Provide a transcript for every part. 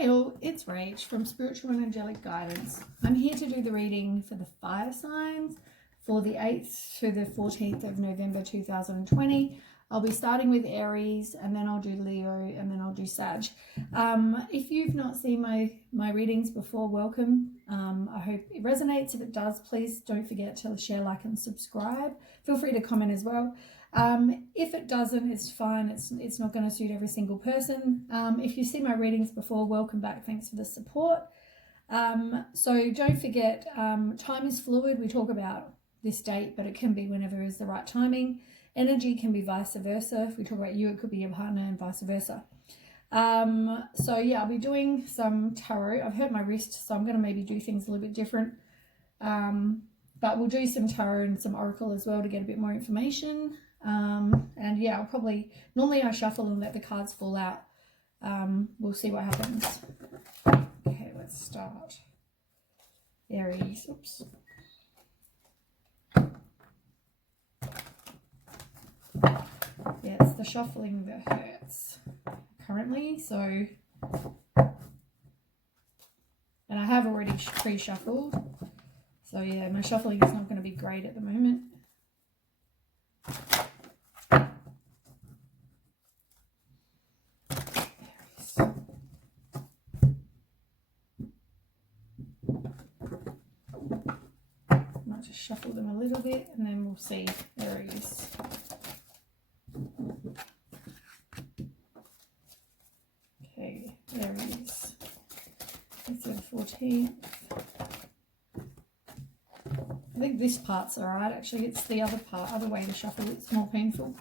Hi all, it's Rach from Spiritual and Angelic Guidance. I'm here to do the reading for the fire signs for the 8th to the 14th of November 2020. I'll be starting with Aries, and then I'll do Leo, and then I'll do Sag. If you've not seen my readings before, welcome. I hope it resonates. If it does, please don't forget to share, like, and subscribe. Feel free to comment as well. If it doesn't, it's fine. It's not going to suit every single person. If you've seen my readings before, welcome back. Thanks for the support. So don't forget, time is fluid. We talk about this date, but it can be whenever is the right timing. Energy can be vice versa. If we talk about you, it could be your partner, and vice versa. So yeah, I'll be doing some tarot. I've hurt my wrist, so I'm going to maybe do things a little bit different. But we'll do some tarot and some oracle as well to get a bit more information. And yeah, I'll probably, normally I shuffle and let the cards fall out. We'll see what happens. Okay, let's start. Aries, oops. Yeah, it's the shuffling that hurts currently, so, and I have already pre-shuffled, so yeah, my shuffling is not going to be great at the moment. Might just shuffle them a little bit and then we'll see. Aries. Okay, Aries. It's the 14th. I think this part's alright, actually. It's the other part, other way to shuffle. It's more painful.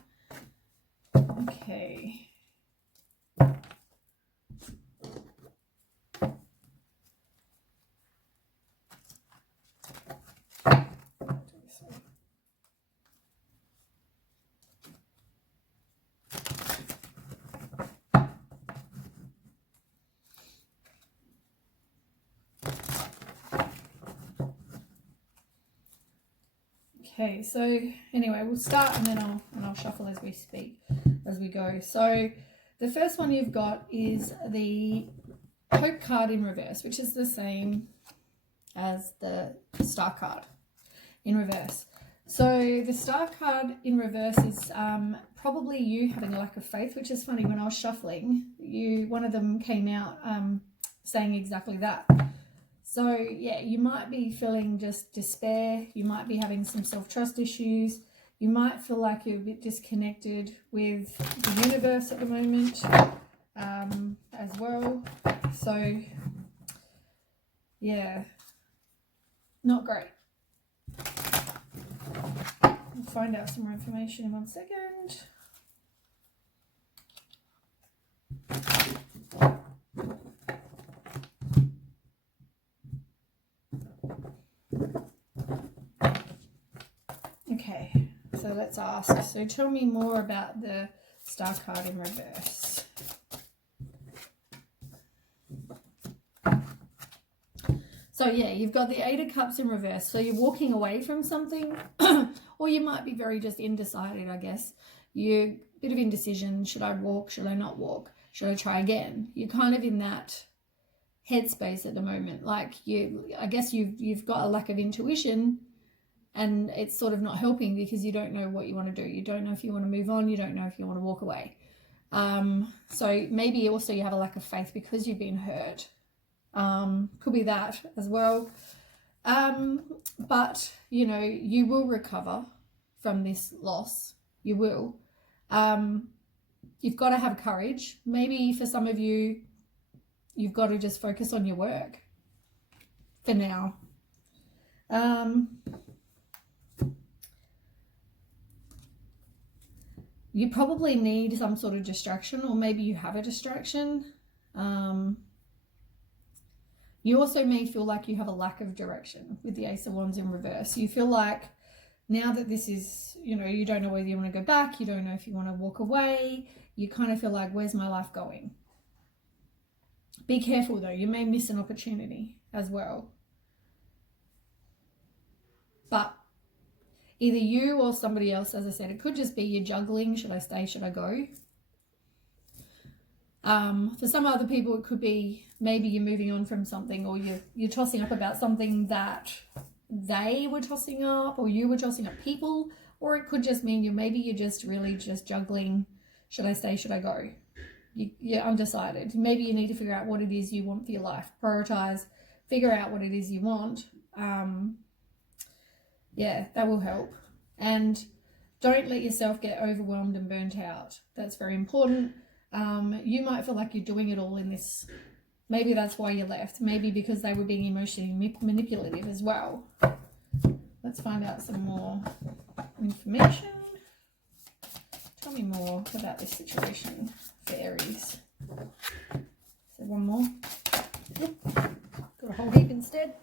Okay. Okay, so anyway, we'll start and then I'll shuffle as we speak, as we go. So the first one you've got is the Hope card in reverse, which is the same as the Star card in reverse. So the Star card in reverse is probably you having a lack of faith, which is funny. When I was shuffling, one of them came out saying exactly that. So yeah, you might be feeling just despair. You might be having some self-trust issues. You might feel like you're a bit disconnected with the universe at the moment as well. So yeah, not great. I'll find out some more information in 1 second. Okay, so let's ask. So tell me more about the Star card in reverse. So yeah, you've got the 8 of Cups in reverse. So you're walking away from something, or you might be very just undecided, I guess. You're a bit of indecision. Should I walk? Should I not walk? Should I try again? You're kind of in that headspace at the moment. Like I guess you've got a lack of intuition, and it's sort of not helping because you don't know what you want to do. You don't know if you want to move on. You don't know if you want to walk away. So maybe also you have a lack of faith because you've been hurt. Could be that as well. But, you know, you will recover from this loss. You will. You've got to have courage. Maybe for some of you, you've got to just focus on your work for now. You probably need some sort of distraction, or maybe you have a distraction. You also may feel like you have a lack of direction with the Ace of Wands in reverse. You feel like now that this is, you know, you don't know whether you want to go back, you don't know if you want to walk away, you kind of feel like, where's my life going? Be careful though, you may miss an opportunity as well. But either you or somebody else, as I said, it could just be you're juggling. Should I stay? Should I go? For some other people, it could be maybe you're moving on from something, or you're tossing up about something that they were tossing up, or you were tossing up people, or it could just mean you're just really just juggling. Should I stay? Should I go? You're undecided. Maybe you need to figure out what it is you want for your life. Prioritize, figure out what it is you want. Yeah, that will help. And don't let yourself get overwhelmed and burnt out. That's very important. You might feel like you're doing it all in this. Maybe that's why you left. Maybe because they were being emotionally manipulative as well. Let's find out some more information. Tell me more about this situation for Aries. So one more. Got a whole heap instead.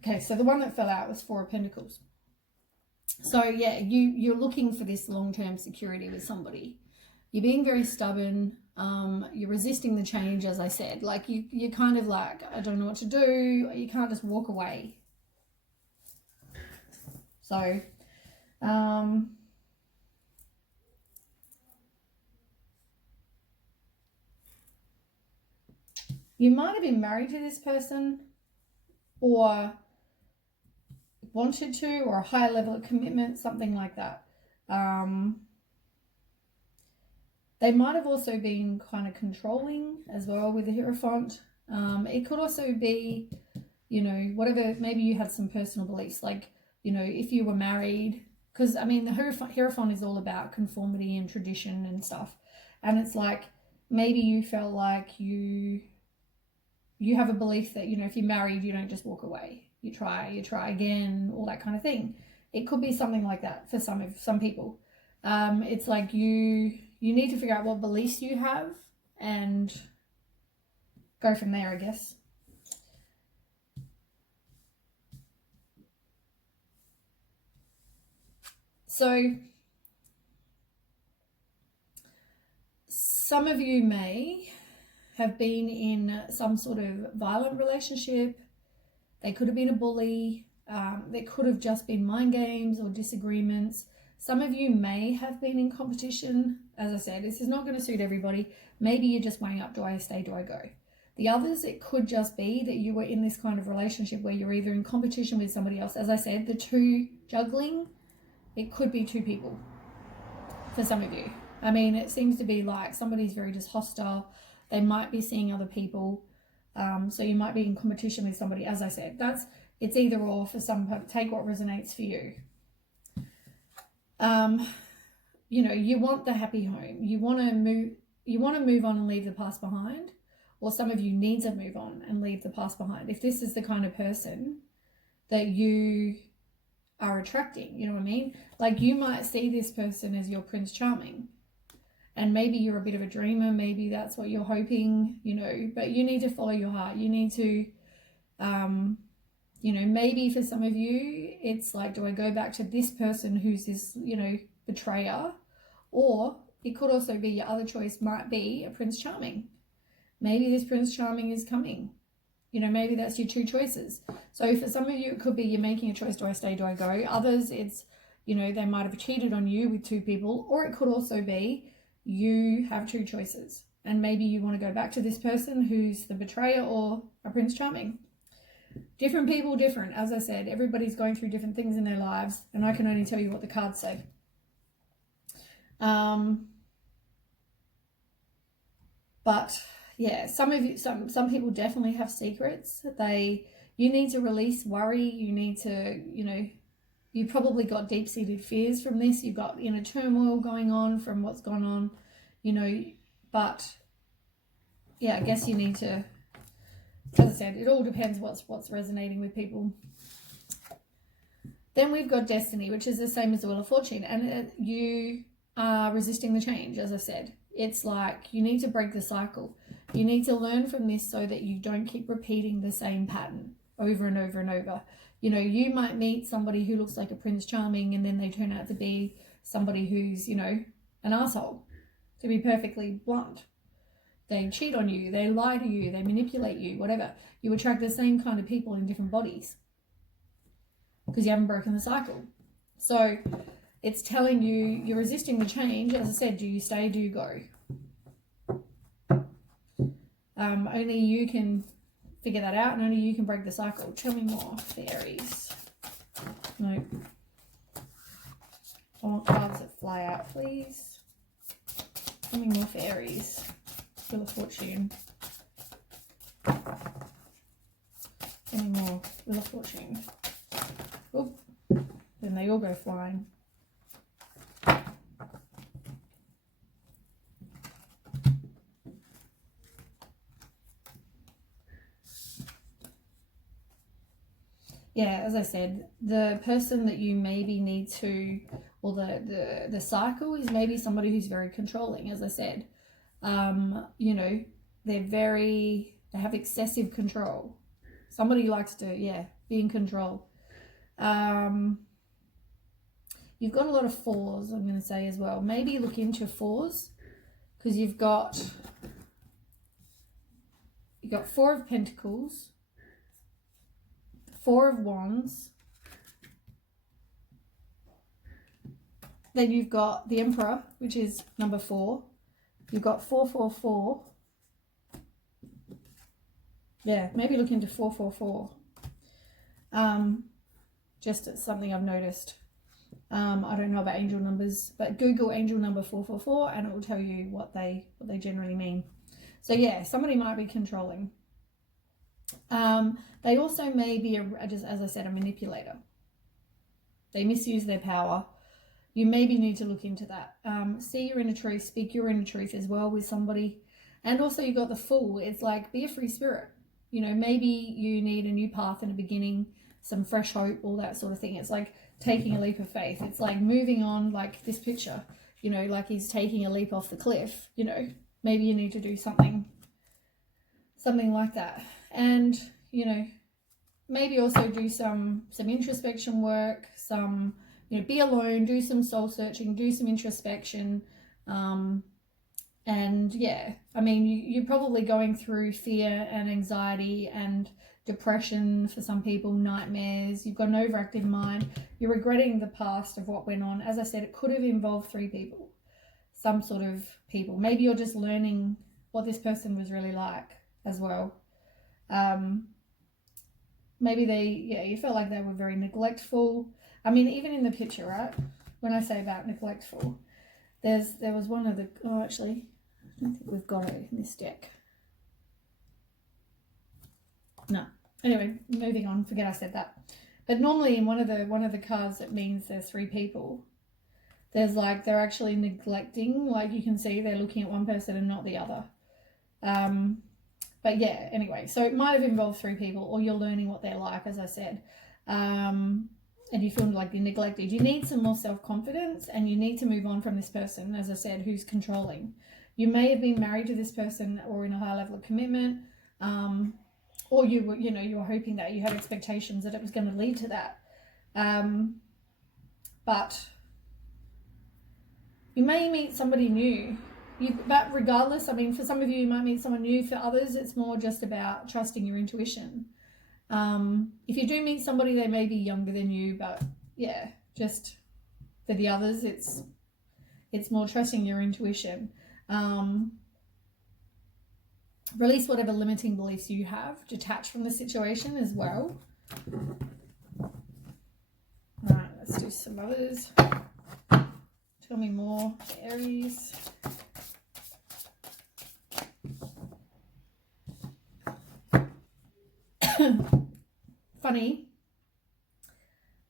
Okay, so the one that fell out was Four of Pentacles. So yeah, you're looking for this long-term security with somebody. You're being very stubborn. You're resisting the change, as I said. Like you're kind of like, I don't know what to do. You can't just walk away. So, you might have been married to this person, or wanted to, or a high level of commitment, something like that. They might have also been kind of controlling as well with the Hierophant. It could also be, you know, whatever, maybe you had some personal beliefs, like, you know, if you were married, because I mean, the Hierophant is all about conformity and tradition and stuff. And it's like, maybe you felt like you have a belief that, you know, if you're married, you don't just walk away. You try again, all that kind of thing. It could be something like that for some people. It's like you need to figure out what beliefs you have and go from there, I guess. So some of you may have been in some sort of violent relationship. They could have been a bully. There could have just been mind games or disagreements. Some of you may have been in competition. As I said, this is not going to suit everybody. Maybe you're just weighing up, do I stay, do I go? The others, it could just be that you were in this kind of relationship where you're either in competition with somebody else. As I said, the two juggling, it could be two people for some of you. I mean, it seems to be like somebody's very just hostile. They might be seeing other people. So you might be in competition with somebody. As I said, it's either or for some. Take what resonates for you. You know, you want the happy home. You want to move on and leave the past behind, or some of you need to move on and leave the past behind. If this is the kind of person that you are attracting, you know what I mean? Like, you might see this person as your Prince Charming, and maybe you're a bit of a dreamer. Maybe that's what you're hoping, you know, but you need to follow your heart. You need to, you know, maybe for some of you, it's like, do I go back to this person who's this, you know, betrayer? Or it could also be your other choice might be a Prince Charming. Maybe this Prince Charming is coming. You know, maybe that's your two choices. So for some of you, it could be you're making a choice, do I stay, do I go? Others, it's, you know, they might have cheated on you with two people, or it could also be you have two choices. And maybe you want to go back to this person who's the betrayer or a Prince Charming. Different people, different. As I said, everybody's going through different things in their lives, and I can only tell you what the cards say. But yeah, some people definitely have secrets. You need to release worry. You need to, you know, you probably got deep-seated fears from this. You've got inner turmoil going on from what's gone on, you know, but yeah, I guess you need to, as I said, it all depends what's resonating with people. Then we've got destiny, which is the same as the Wheel of Fortune, and you are resisting the change. As I said, it's like you need to break the cycle. You need to learn from this so that you don't keep repeating the same pattern over and over and over. You know, you might meet somebody who looks like a Prince Charming, and then they turn out to be somebody who's, you know, an asshole, to be perfectly blunt. They cheat on you, they lie to you, they manipulate you, whatever. You attract the same kind of people in different bodies. because you haven't broken the cycle. So it's telling you you're resisting the change. As I said, do you stay, do you go? Only you can figure that out, and only you can break the cycle. Tell me more for Aries. No. I want cards that fly out, please. Tell me more for Aries. Wheel of Fortune. Tell me more. Wheel of Fortune. Oh, then they all go flying. Yeah, as I said, the person that you maybe need to, or the cycle is maybe somebody who's very controlling, as I said. You know, they have excessive control. Somebody who likes to, be in control. You've got a lot of fours, I'm going to say as well. Maybe look into fours, because you've got Four of Pentacles, Four of Wands, then you've got the Emperor, which is number 4. You've got 444. Yeah, maybe look into 444. Just something I've noticed. I don't know about angel numbers, but Google angel number 444 and it will tell you what they generally mean. So yeah, somebody might be controlling. They also may be, just as I said, a manipulator. They misuse their power. You maybe need to look into that. See your inner truth, speak your inner truth as well with somebody. And also you've got the Fool. It's like, be a free spirit. You know, maybe you need a new path in the beginning, some fresh hope, all that sort of thing. It's like taking a leap of faith. It's like moving on, like this picture, you know, like he's taking a leap off the cliff, you know. Maybe you need to do something like that. And, you know, maybe also do some introspection work, you know, be alone, do some soul searching, do some introspection. And yeah, I mean, you're probably going through fear and anxiety and depression for some people, nightmares. You've got an overactive mind. You're regretting the past of what went on. As I said, it could have involved 3 people, some sort of people. Maybe you're just learning what this person was really like as well. Maybe you felt like they were very neglectful. I mean, even in the picture, right? When I say about neglectful, there was one of the, actually, I don't think we've got it in this deck. No. Anyway, moving on. Forget I said that. But normally in one of the cards that means there's 3 people, there's like they're actually neglecting. Like you can see they're looking at one person and not the other. But yeah, anyway, so it might have involved 3 people, or you're learning what they're like, as I said. And you feel like you're neglected. You need some more self-confidence, and you need to move on from this person, as I said, who's controlling. You may have been married to this person or in a high level of commitment, or you were hoping that you had expectations that it was going to lead to that. But you may meet somebody new. But regardless, I mean, for some of you might meet someone new. For others, it's more just about trusting your intuition. If you do meet somebody, they may be younger than you, but yeah, just for the others, it's more trusting your intuition. Release whatever limiting beliefs you have, detach from the situation as well. All right, let's do some others. Tell me more, Aries. Funny,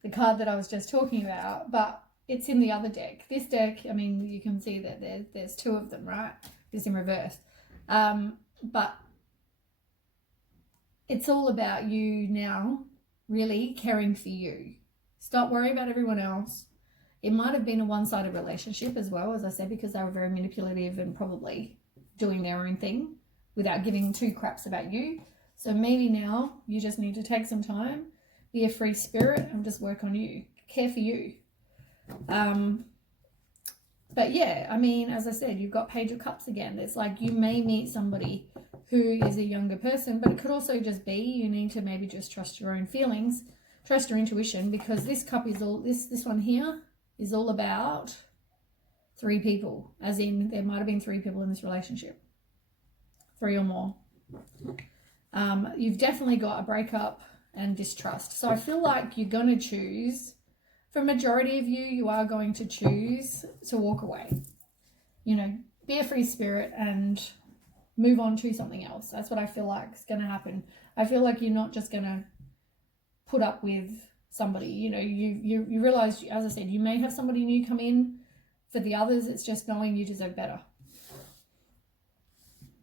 the card that I was just talking about, but it's in the other deck. This deck, I mean, you can see that there's 2 of them, right? It's in reverse. But it's all about you now really caring for you. Stop worrying about everyone else. It might have been a one-sided relationship as well, as I said, because they were very manipulative and probably doing their own thing without giving 2 craps about you. So maybe now you just need to take some time, be a free spirit, and just work on you, care for you. But yeah, I mean, as I said, you've got Page of Cups again. It's like you may meet somebody who is a younger person, but it could also just be you need to maybe just trust your own feelings, trust your intuition, because this cup is all, this one here is all about 3 people, as in there might have been 3 people in this relationship, 3 or more. You've definitely got a breakup and distrust. So I feel like you're going to choose, for a majority of you, you are going to choose to walk away. You know, be a free spirit and move on to something else. That's what I feel like is going to happen. I feel like you're not just going to put up with somebody. You know, you realize, as I said, you may have somebody new come in. For the others, it's just knowing you deserve better.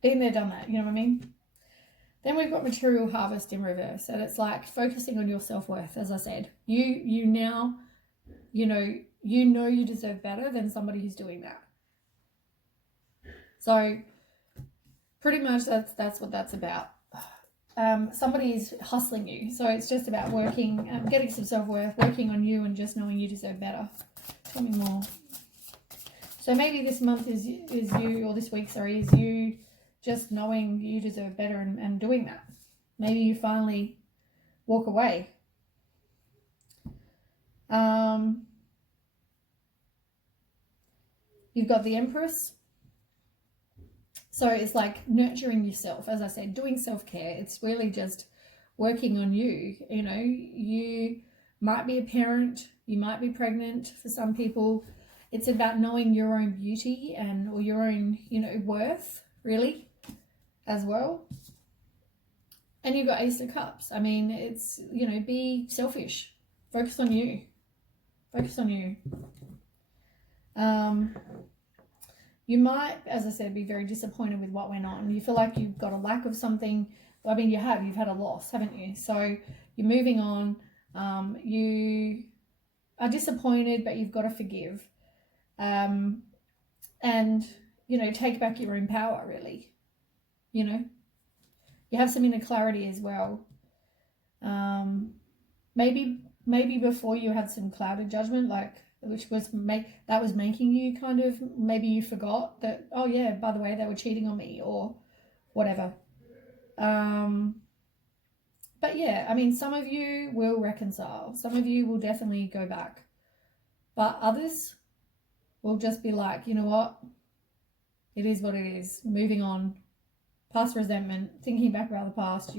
Been there, done that, you know what I mean? Then we've got material harvest in reverse, and it's like focusing on your self-worth. As I said, you now, you know you deserve better than somebody who's doing that. So pretty much that's what that's about. Somebody's hustling you, so it's just about working, getting some self-worth, working on you, and just knowing you deserve better. Tell me more. So maybe this month is you, or this week, sorry, is you just knowing you deserve better and doing that. Maybe you finally walk away. You've got the Empress. So it's like nurturing yourself. As I said, doing self-care. It's really just working on you. You know, you might be a parent. You might be pregnant for some people. It's about knowing your own beauty or your own, worth, really, as well. And you've got Ace of Cups. I mean, it's, be selfish. Focus on you. Focus on you. You might, as I said, be very disappointed with what went on. You feel like you've got a lack of something. I mean, you've had a loss, haven't you? So you're moving on. You are disappointed, but you've got to forgive. And, take back your own power, really. You have some inner clarity as well. Maybe before you had some clouded judgment, which was making you kind of, maybe you forgot that, oh yeah, by the way, they were cheating on me or whatever. But yeah, I mean, some of you will reconcile. Some of you will definitely go back. But others will just be like, you know what? It is what it is. Moving on. Past resentment, thinking back about the past.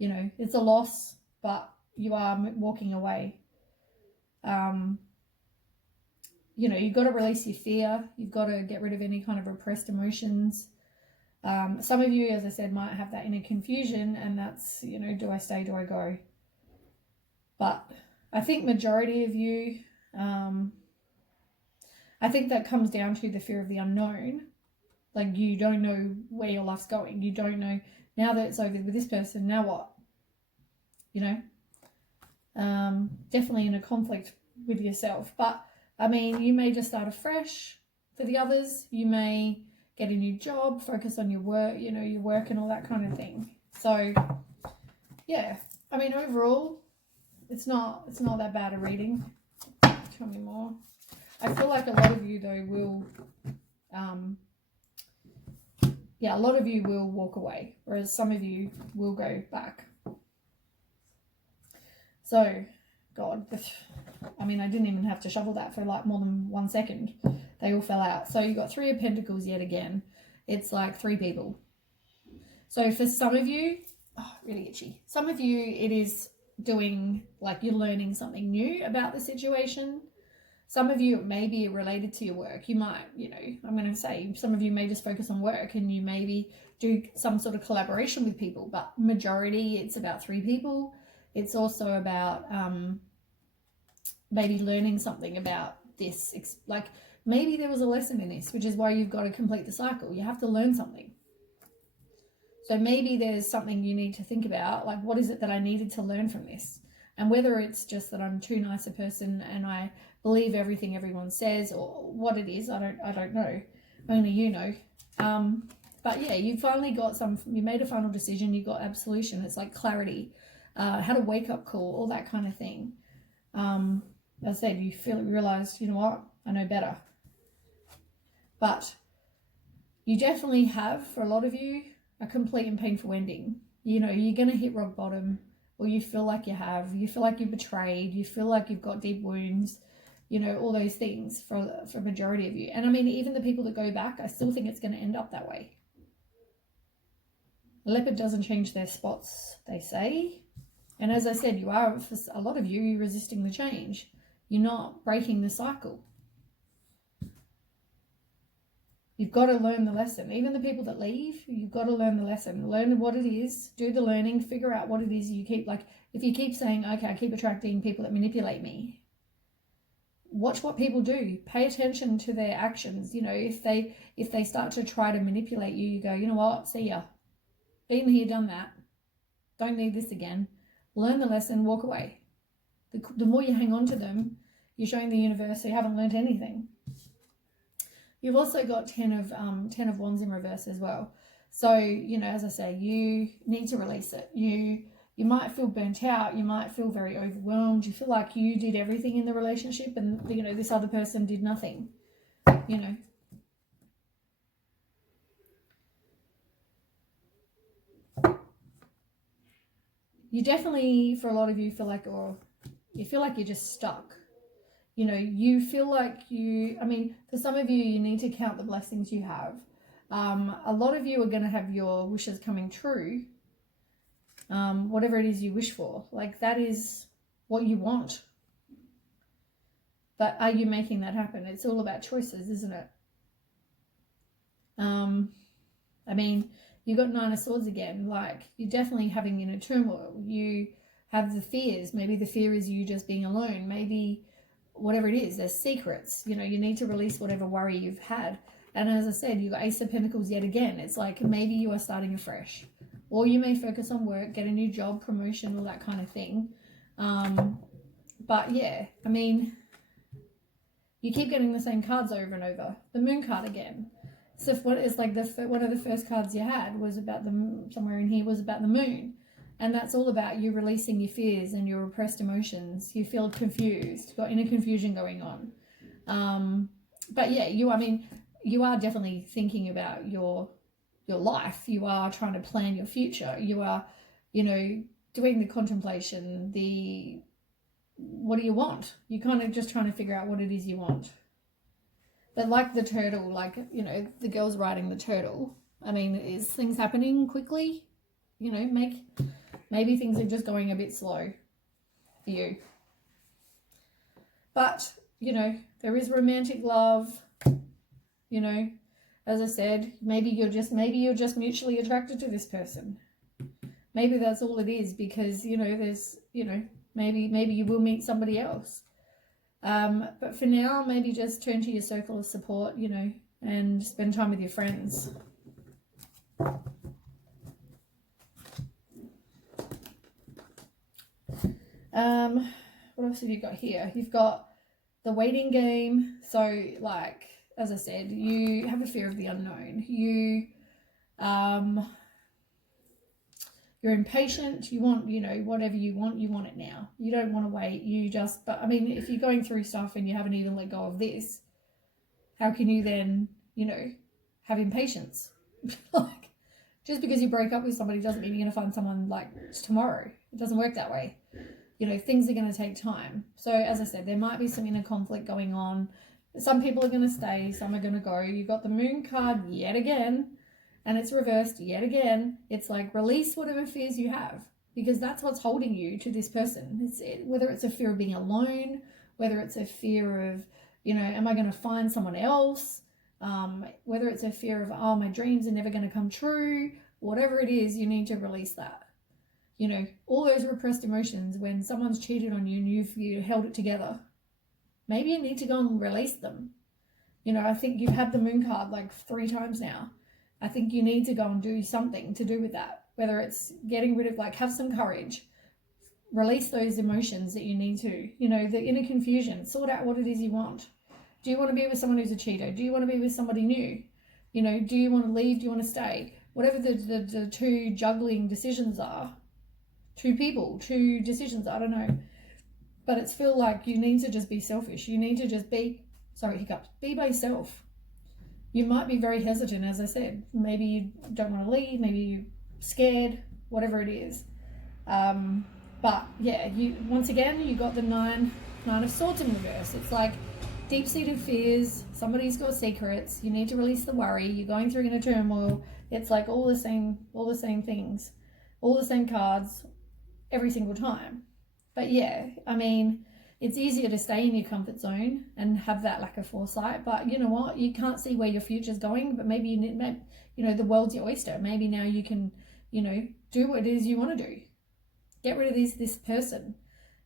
It's a loss, but you are walking away. You've got to release your fear. You've got to get rid of any kind of repressed emotions. Some of you, as I said, might have that inner confusion, and that's, do I stay, do I go? But I think majority of you, I think that comes down to the fear of the unknown. Like, you don't know where your life's going. You don't know, now that it's over with this person, now what? Definitely in a conflict with yourself. But I mean, you may just start afresh. For the others, you may get a new job, focus on your work, your work and all that kind of thing. So, yeah. I mean, overall, it's not that bad a reading. Tell me more. I feel like a lot of you, though, will, a lot of you will walk away, whereas some of you will go back. So, God, I mean, I didn't even have to shuffle that for more than 1 second. They all fell out. So you got 3 of Pentacles yet again. It's like 3 people. So for some of you, really itchy. Some of you, it is doing, you're learning something new about the situation. Some of you, it may be related to your work. You might, I'm going to say, some of you may just focus on work and you maybe do some sort of collaboration with people. But majority, it's about 3 people. It's also about maybe learning something about this. Maybe there was a lesson in this, which is why you've got to complete the cycle. You have to learn something. So maybe there's something you need to think about, what is it that I needed to learn from this? And whether it's just that I'm too nice a person and I believe everything everyone says, or what it is, I don't know. Only you know. But yeah, you finally got you made a final decision, you got absolution. It's like clarity. Had a wake-up call, all that kind of thing. As I said, you realize, you know what, I know better. But you definitely have, for a lot of you, a complete and painful ending. You're going to hit rock bottom or you feel like you have, you feel like you're betrayed, you feel like you've got deep wounds, you know, all those things for majority of you. And I mean, even the people that go back, I still think it's going to end up that way. A leopard doesn't change their spots, they say. And as I said, you are, for a lot of you, you're resisting the change. You're not breaking the cycle. You've got to learn the lesson. Even the people that leave, you've got to learn the lesson. Learn what it is, do the learning, figure out what it is you keep, like, if you keep saying, okay, I keep attracting people that manipulate me, watch what people do. Pay attention to their actions. You know, if they start to try to manipulate you, you go, you know what, see ya. Been here, done that. Don't need this again. Learn the lesson, walk away. The more you hang on to them, you're showing the universe you haven't learned anything. You've also got 10 of Wands in reverse as well. So, you know, as I say, you need to release it. You might feel burnt out. You might feel very overwhelmed. You feel like you did everything in the relationship and, you know, this other person did nothing, you know. You definitely, for a lot of you, feel like you're just stuck. You know, you feel like I mean, for some of you, you need to count the blessings you have. A lot of you are going to have your wishes coming true. Whatever it is you wish for, like that is what you want. But are you making that happen? It's all about choices, isn't it? I mean, you got 9 of Swords again. Like, you're definitely having inner turmoil. You have the fears. Maybe the fear is you just being alone. Maybe whatever it is, there's secrets. You know, you need to release whatever worry you've had. And as I said, you got Ace of Pentacles yet again. It's like maybe you are starting afresh. Or you may focus on work, get a new job, promotion, all that kind of thing. But yeah, I mean, you keep getting the same cards over and over. The Moon card again. So what is like one of the first cards you had was about somewhere in here was about the Moon. And that's all about you releasing your fears and your repressed emotions. You feel confused, got inner confusion going on. But yeah, you are definitely thinking about your life. You are trying to plan your future. You are, you know, doing the contemplation, what do you want? You're kind of just trying to figure out what it is you want. But like the turtle, like, you know, the girl's riding the turtle. I mean, is things happening quickly? You know, maybe things are just going a bit slow for you. But, you know, there is romantic love, you know. As I said, maybe you're just mutually attracted to this person. Maybe that's all it is, because, you know, there's, you know, maybe you will meet somebody else. But for now, maybe just turn to your circle of support, you know, and spend time with your friends. What else have you got here? You've got the waiting game. So, like, as I said, you have a fear of the unknown. You're impatient. You want, you know, whatever you want it now. You don't want to wait. But I mean, if you're going through stuff and you haven't even let go of this, how can you then, you know, have impatience? Like, just because you break up with somebody doesn't mean you're going to find someone like tomorrow. It doesn't work that way. You know, things are going to take time. So as I said, there might be some inner conflict going on. Some people are going to stay, some are going to go. You've got the Moon card yet again, and it's reversed yet again. It's like, release whatever fears you have, because that's what's holding you to this person. Whether it's a fear of being alone, whether it's a fear of, you know, am I going to find someone else? Whether it's a fear of, oh, my dreams are never going to come true. Whatever it is, you need to release that. You know, all those repressed emotions when someone's cheated on you and you held it together. Maybe you need to go and release them. You know, I think you've had the Moon card like 3 times now. I think you need to go and do something to do with that. Whether it's getting rid of, like, have some courage. Release those emotions that you need to. You know, the inner confusion. Sort out what it is you want. Do you want to be with someone who's a cheater? Do you want to be with somebody new? You know, do you want to leave? Do you want to stay? Whatever the 2 juggling decisions are. 2 people, 2 decisions, I don't know. But it's feel like you need to just be selfish. You need to just be by yourself. You might be very hesitant, as I said. Maybe you don't want to leave, maybe you're scared, whatever it is. But yeah, you once again, you got the nine of swords in reverse. It's like deep-seated fears, somebody's got secrets, you need to release the worry, you're going through inner turmoil. It's like all the same things, all the same cards every single time. But yeah, I mean, it's easier to stay in your comfort zone and have that lack of foresight. But you know what? You can't see where your future's going, but maybe the world's your oyster. Maybe now you can, do what it is you want to do. Get rid of this person,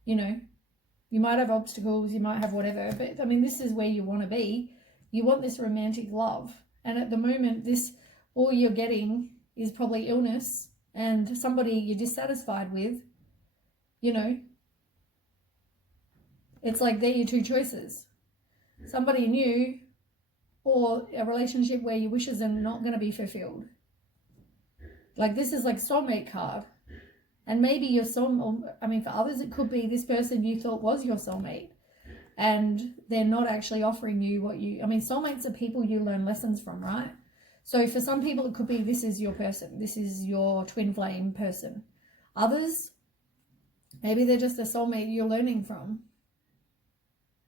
You might have obstacles, you might have whatever, but I mean, this is where you want to be. You want this romantic love. And at the moment, all you're getting is probably illness and somebody you're dissatisfied with, It's like they're your two choices. Somebody new or a relationship where your wishes are not going to be fulfilled. Like this is like soulmate card. And maybe your for others, it could be this person you thought was your soulmate and they're not actually offering you soulmates are people you learn lessons from, right? So for some people, it could be this is your person. This is your twin flame person. Others, maybe they're just a soulmate you're learning from.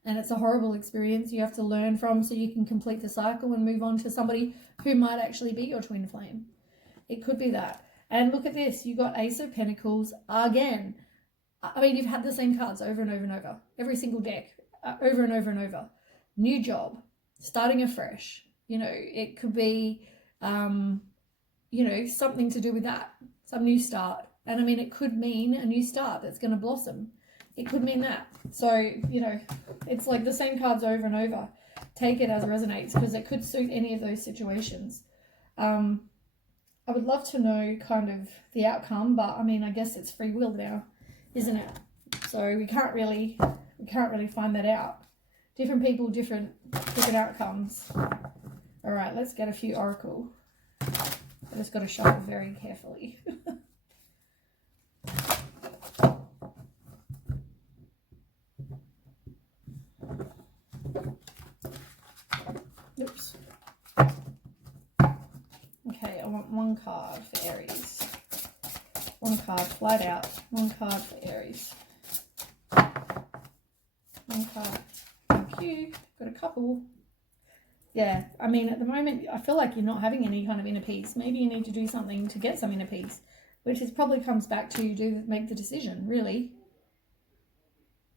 And it's a horrible experience you have to learn from so you can complete the cycle and move on to somebody who might actually be your twin flame. It could be that. And look at this, you got Ace of Pentacles again. I mean, you've had the same cards over and over and over. Every single deck, over and over and over. New job, starting afresh. It could be, something to do with that. Some new start. And I mean, it could mean a new start that's going to blossom. It could mean that. So, it's like the same cards over and over. Take it as resonates because it could suit any of those situations. I would love to know kind of the outcome, but I mean, I guess it's free will now, isn't it? So we can't really find that out. Different people, different outcomes. All right, let's get a few oracle. I just got to shuffle very carefully. Oops. Okay, I want one card for Aries. One card flat out. One card for Aries. One card. Thank you. Got a couple. Yeah, I mean, at the moment, I feel like you're not having any kind of inner peace. Maybe you need to do something to get some inner peace, which probably comes back to make the decision, really.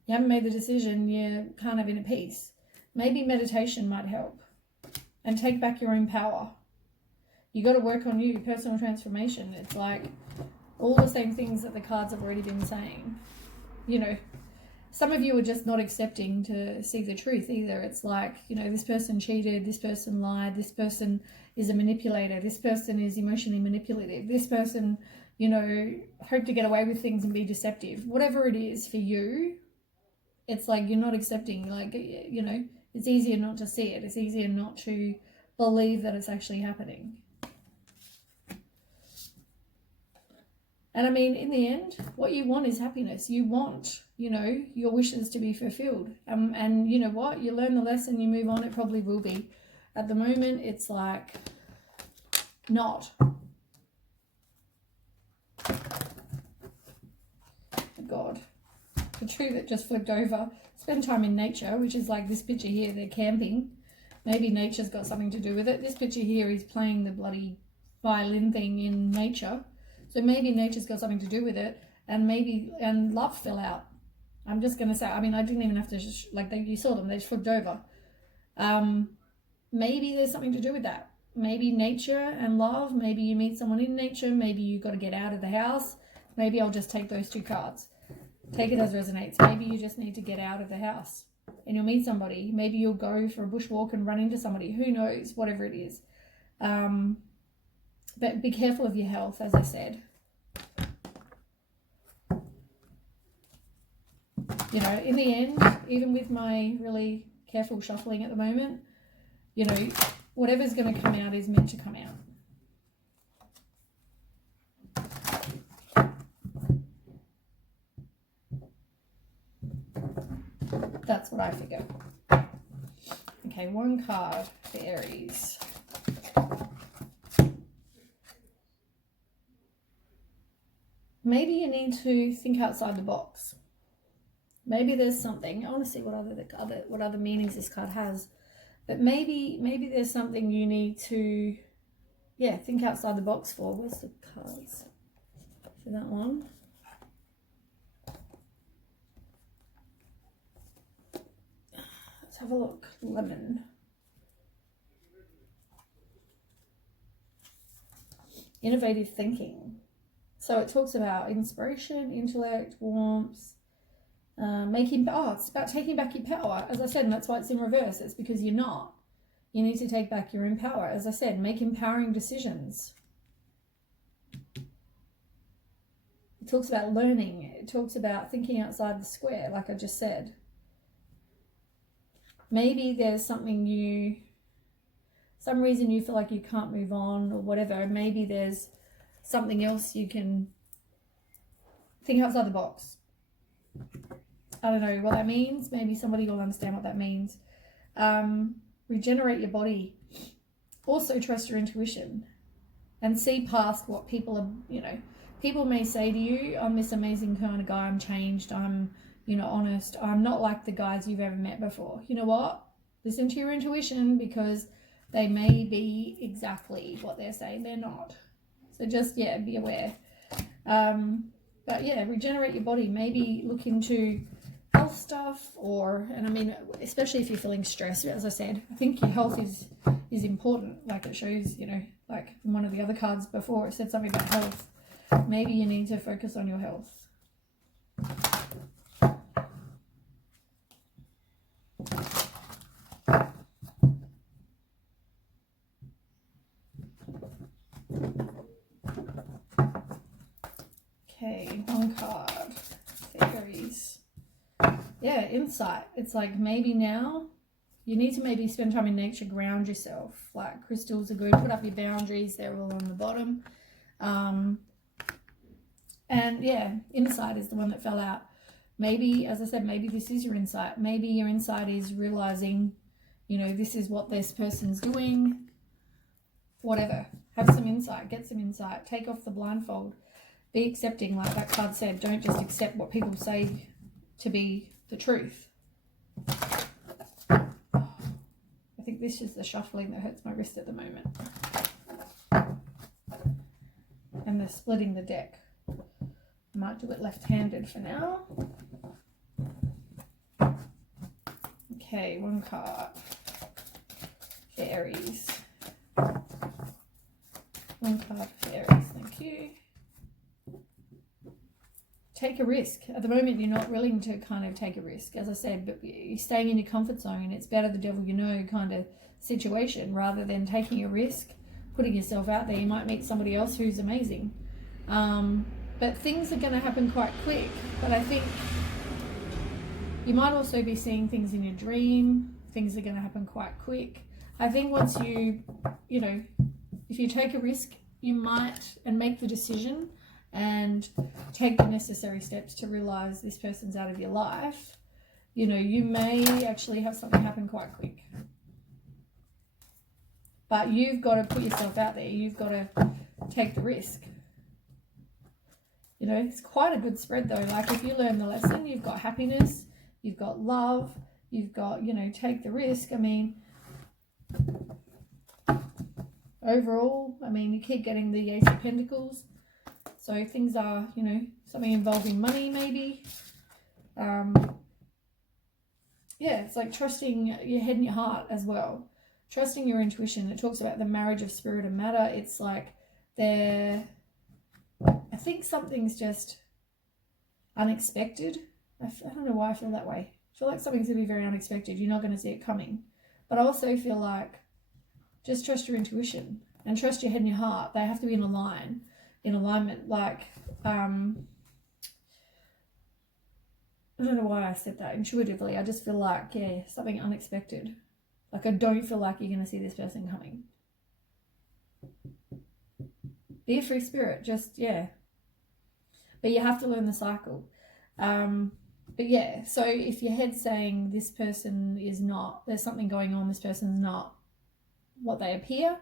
You haven't made the decision, you can't have inner peace. Maybe meditation might help. And take back your own power. You got to work on you, personal transformation. It's like all the same things that the cards have already been saying. Some of you are just not accepting to see the truth either. It's like, this person cheated, this person lied, this person is a manipulator, this person is emotionally manipulative, this person, hope to get away with things and be deceptive. Whatever it is for you, it's like you're not accepting. Like, it's easier not to see it. It's easier not to believe that it's actually happening. And I mean, in the end, what you want is happiness. You want, your wishes to be fulfilled. And you know what? You learn the lesson, you move on, it probably will be. At the moment, it's like not. God. The tree that just flipped over. Spend time in nature, which is like this picture here. They're camping. Maybe nature's got something to do with it. This picture here is playing the bloody violin thing in nature. So maybe nature's got something to do with it. And love fell out. I'm just going to say, I mean, I didn't even have to, you saw them, they just flipped over. Maybe there's something to do with that. Maybe nature and love. Maybe you meet someone in nature. Maybe you got to get out of the house. Maybe I'll just take those two cards. Take it as resonates. Maybe you just need to get out of the house and you'll meet somebody. Maybe you'll go for a bushwalk and run into somebody. Who knows? Whatever it is. But be careful of your health, as I said. In the end, even with my really careful shuffling at the moment, whatever's going to come out is meant to come out. That's what I figure. Okay, one card for Aries. maybe you need to think outside the box. Maybe there's something. I want to see what other meanings this card has. But maybe there's something you need to, think outside the box for. Where's the cards for that one? Let's have a look. Lemon. Innovative thinking. So it talks about inspiration, intellect, warmth, it's about taking back your power, as I said, and that's why it's in reverse. It's because you're not. You need to take back your own power. As I said, make empowering decisions. It talks about learning. It talks about thinking outside the square, like I just said. Maybe there's some reason you feel like you can't move on or whatever. Maybe there's something else you can think outside the box. I don't know what that means. Maybe somebody will understand what that means. Regenerate your body. Also trust your intuition and see past what people are, people may say to you, I'm this amazing kind of guy, I'm changed, I'm, honest, I'm not like the guys you've ever met before. You know what? Listen to your intuition, because they may be exactly what they're saying they're not. So just, be aware. But regenerate your body. Maybe look into health stuff, especially if you're feeling stressed. As I said, I think your health is important. Like it shows, like in one of the other cards before, it said something about health. Maybe you need to focus on your health. Okay, one card. Aries. Insight. It's like maybe now you need to maybe spend time in nature, ground yourself. Like crystals are good. Put up your boundaries. They're all on the bottom. Insight is the one that fell out. Maybe, as I said, maybe this is your insight. Maybe your insight is realizing, this is what this person's doing. Whatever. Have some insight. Get some insight. Take off the blindfold. Be accepting, like that card said. Don't just accept what people say to be the truth. I think this is the shuffling that hurts my wrist at the moment. And the splitting the deck. I might do it left-handed for now. Okay, one card for Aries. One card for Aries, thank you. Take a risk. At the moment, you're not willing to kind of take a risk, as I said, but you're staying in your comfort zone. It's better the devil you know kind of situation rather than taking a risk, putting yourself out there. You might meet somebody else who's amazing. But things are going to happen quite quick. But I think you might also be seeing things in your dream. Things are going to happen quite quick. I think once you, if you take a risk, you might, and make the decision and take the necessary steps to realize this person's out of your life, you may actually have something happen quite quick. But you've got to put yourself out there. You've got to take the risk. It's quite a good spread though. Like if you learn the lesson, you've got happiness, you've got love, you've got, take the risk. Overall, you keep getting the Ace of Pentacles. So things are, something involving money maybe. It's like trusting your head and your heart as well. Trusting your intuition. It talks about the marriage of spirit and matter. It's like I think something's just unexpected. I don't know why I feel that way. I feel like something's going to be very unexpected. You're not going to see it coming. But I also feel like just trust your intuition and trust your head and your heart. They have to be in alignment. Like, I don't know why I said that intuitively. I just feel like, something unexpected. Like I don't feel like you're going to see this person coming. Be a free spirit, but you have to learn the cycle. So if your head's saying this person is not, there's something going on, this person's not what they appear,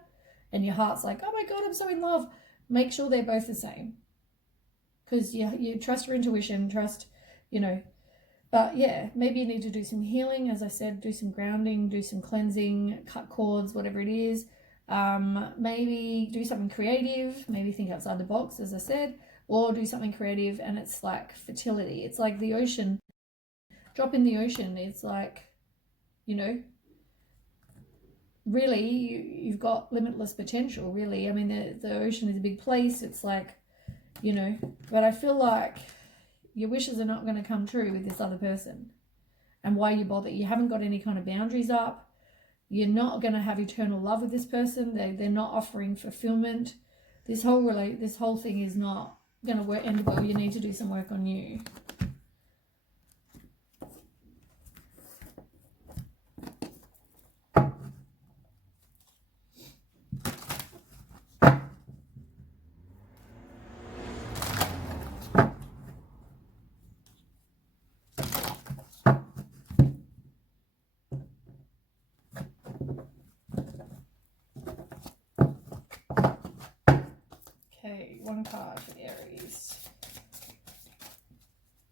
and your heart's like, oh my God, I'm so in love, make sure they're both the same. because you trust your intuition, trust, you know. But yeah, maybe you need to do some healing, as I said, do some grounding, do some cleansing, cut cords, whatever it is. Maybe do something creative, maybe think outside the box, as I said, or do something creative. And it's like fertility. It's like the ocean. Drop in the ocean. It's like, you know, really, you've got limitless potential, really. I mean, the ocean is a big place. It's like, you know, but I feel like your wishes are not going to come true with this other person. And why you bother? You haven't got any kind of boundaries up. You're not going to have eternal love with this person. They're not offering fulfillment. This whole thing is not going to end well. You need to do some work on you. Okay, one card for Aries.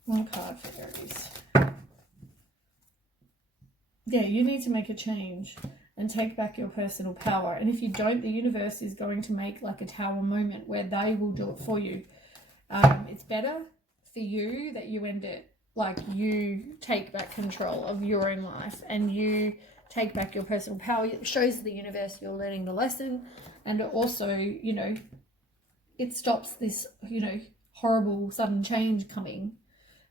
One card for Aries. Yeah, you need to make a change and take back your personal power. And if you don't, the universe is going to make like a tower moment where they will do it for you. It's better for you that you end it, like you take back control of your own life and you take back your personal power. It shows the universe you're learning the lesson. And it also, you know, it stops this, you know, horrible sudden change coming.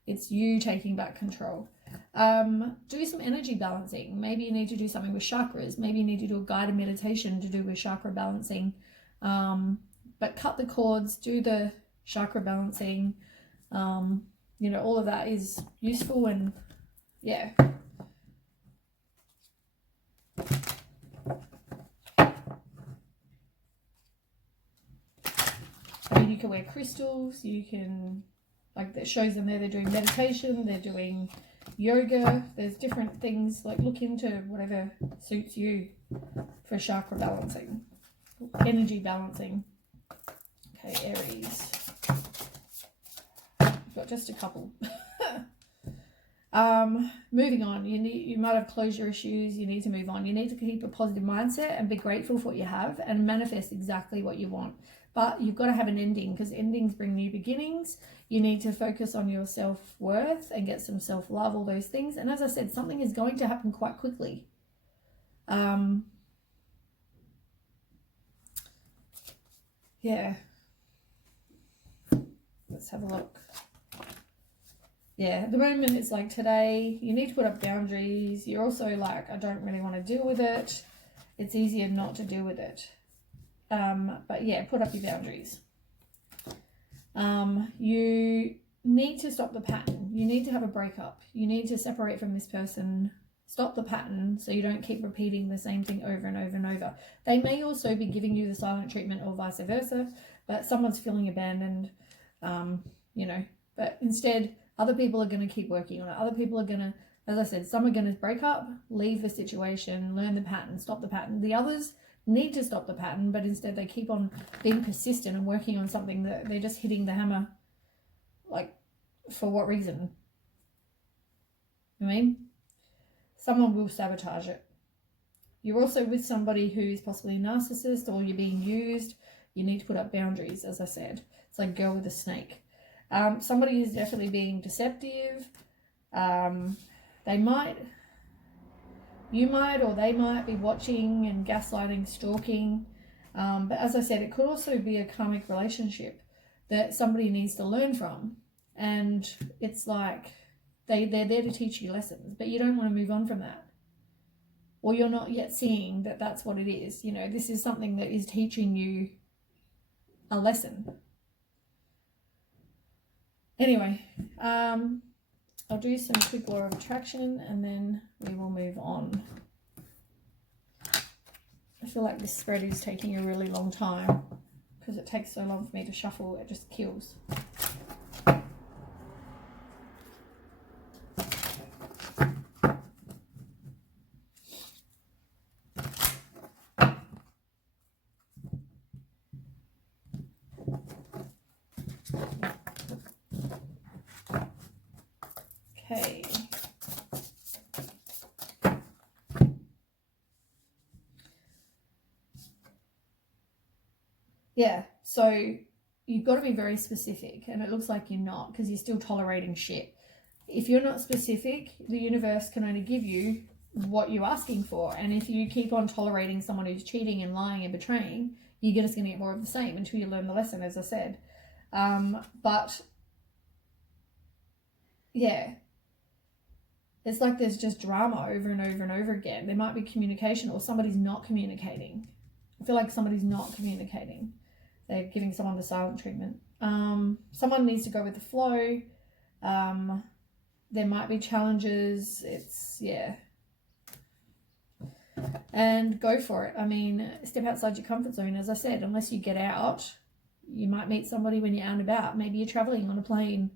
It's you taking back control. Do some energy balancing. Maybe you need to do something with chakras. Maybe you need to do a guided meditation to do with chakra balancing. But cut the cords, do the chakra balancing. You know, all of that is useful, and yeah. I mean, you can wear crystals, you can, like, that shows them there, they're doing meditation, they're doing yoga, there's different things. Like, look into whatever suits you for chakra balancing, energy balancing. Okay, Aries. I've got just a couple. Moving on, you might have closure issues. You need to move on. You need to keep a positive mindset and be grateful for what you have and manifest exactly what you want. But you've got to have an ending, because endings bring new beginnings. You need to focus on your self-worth and get some self-love, all those things. And as I said, something is going to happen quite quickly. Yeah. Let's have a look. Yeah, at the moment it's like today, you need to put up boundaries. You're also like, I don't really want to deal with it. It's easier not to deal with it. But yeah, put up your boundaries. You need to stop the pattern. You need to have a breakup. You need to separate from this person. Stop the pattern so you don't keep repeating the same thing over and over and over. They may also be giving you the silent treatment or vice versa, but someone's feeling abandoned, you know, but instead other people are going to keep working on it. Other people are going to, as I said, some are going to break up, leave the situation, learn the pattern, stop the pattern. The others need to stop the pattern, but instead they keep on being persistent and working on something that they're just hitting the hammer. Like, for what reason? I mean, someone will sabotage it. You're also with somebody who's possibly a narcissist, or you're being used. You need to put up boundaries, as I said. It's like girl with a snake. Somebody is definitely being deceptive. They might, you might, or they might be watching and gaslighting, stalking. But as I said, it could also be a karmic relationship that somebody needs to learn from. And it's like they're there to teach you lessons, but you don't want to move on from that. Or you're not yet seeing that that's what it is. You know, this is something that is teaching you a lesson. Anyway, I'll do some quick law of attraction and then we will move on. I feel like this spread is taking a really long time because it takes so long for me to shuffle. It just kills. Okay. Yeah, so you've got to be very specific, and it looks like you're not, because you're still tolerating shit. If you're not specific, the universe can only give you what you're asking for. And if you keep on tolerating someone who's cheating and lying and betraying, you're just going to get more of the same until you learn the lesson, as I said. But yeah, it's like there's just drama over and over and over again. There might be communication, or somebody's not communicating. I feel like somebody's not communicating. They're giving someone the silent treatment. Someone needs to go with the flow. There might be challenges. Yeah. And go for it. I mean, step outside your comfort zone. As I said, unless you get out, you might meet somebody when you're out and about. Maybe you're traveling on a plane,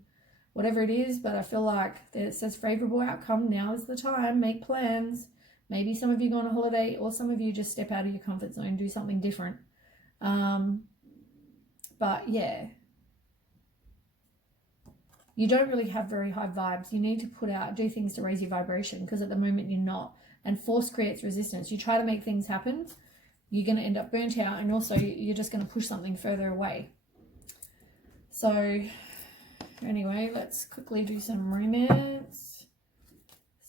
whatever it is. But I feel like it says favorable outcome. Now is the time. Make plans. Maybe some of you go on a holiday, or some of you just step out of your comfort zone, do something different. But yeah, you don't really have very high vibes. You need to do things to raise your vibration, because at the moment you're not. And force creates resistance. You try to make things happen, you're going to end up burnt out, and also you're just going to push something further away. So anyway, let's quickly do some romance.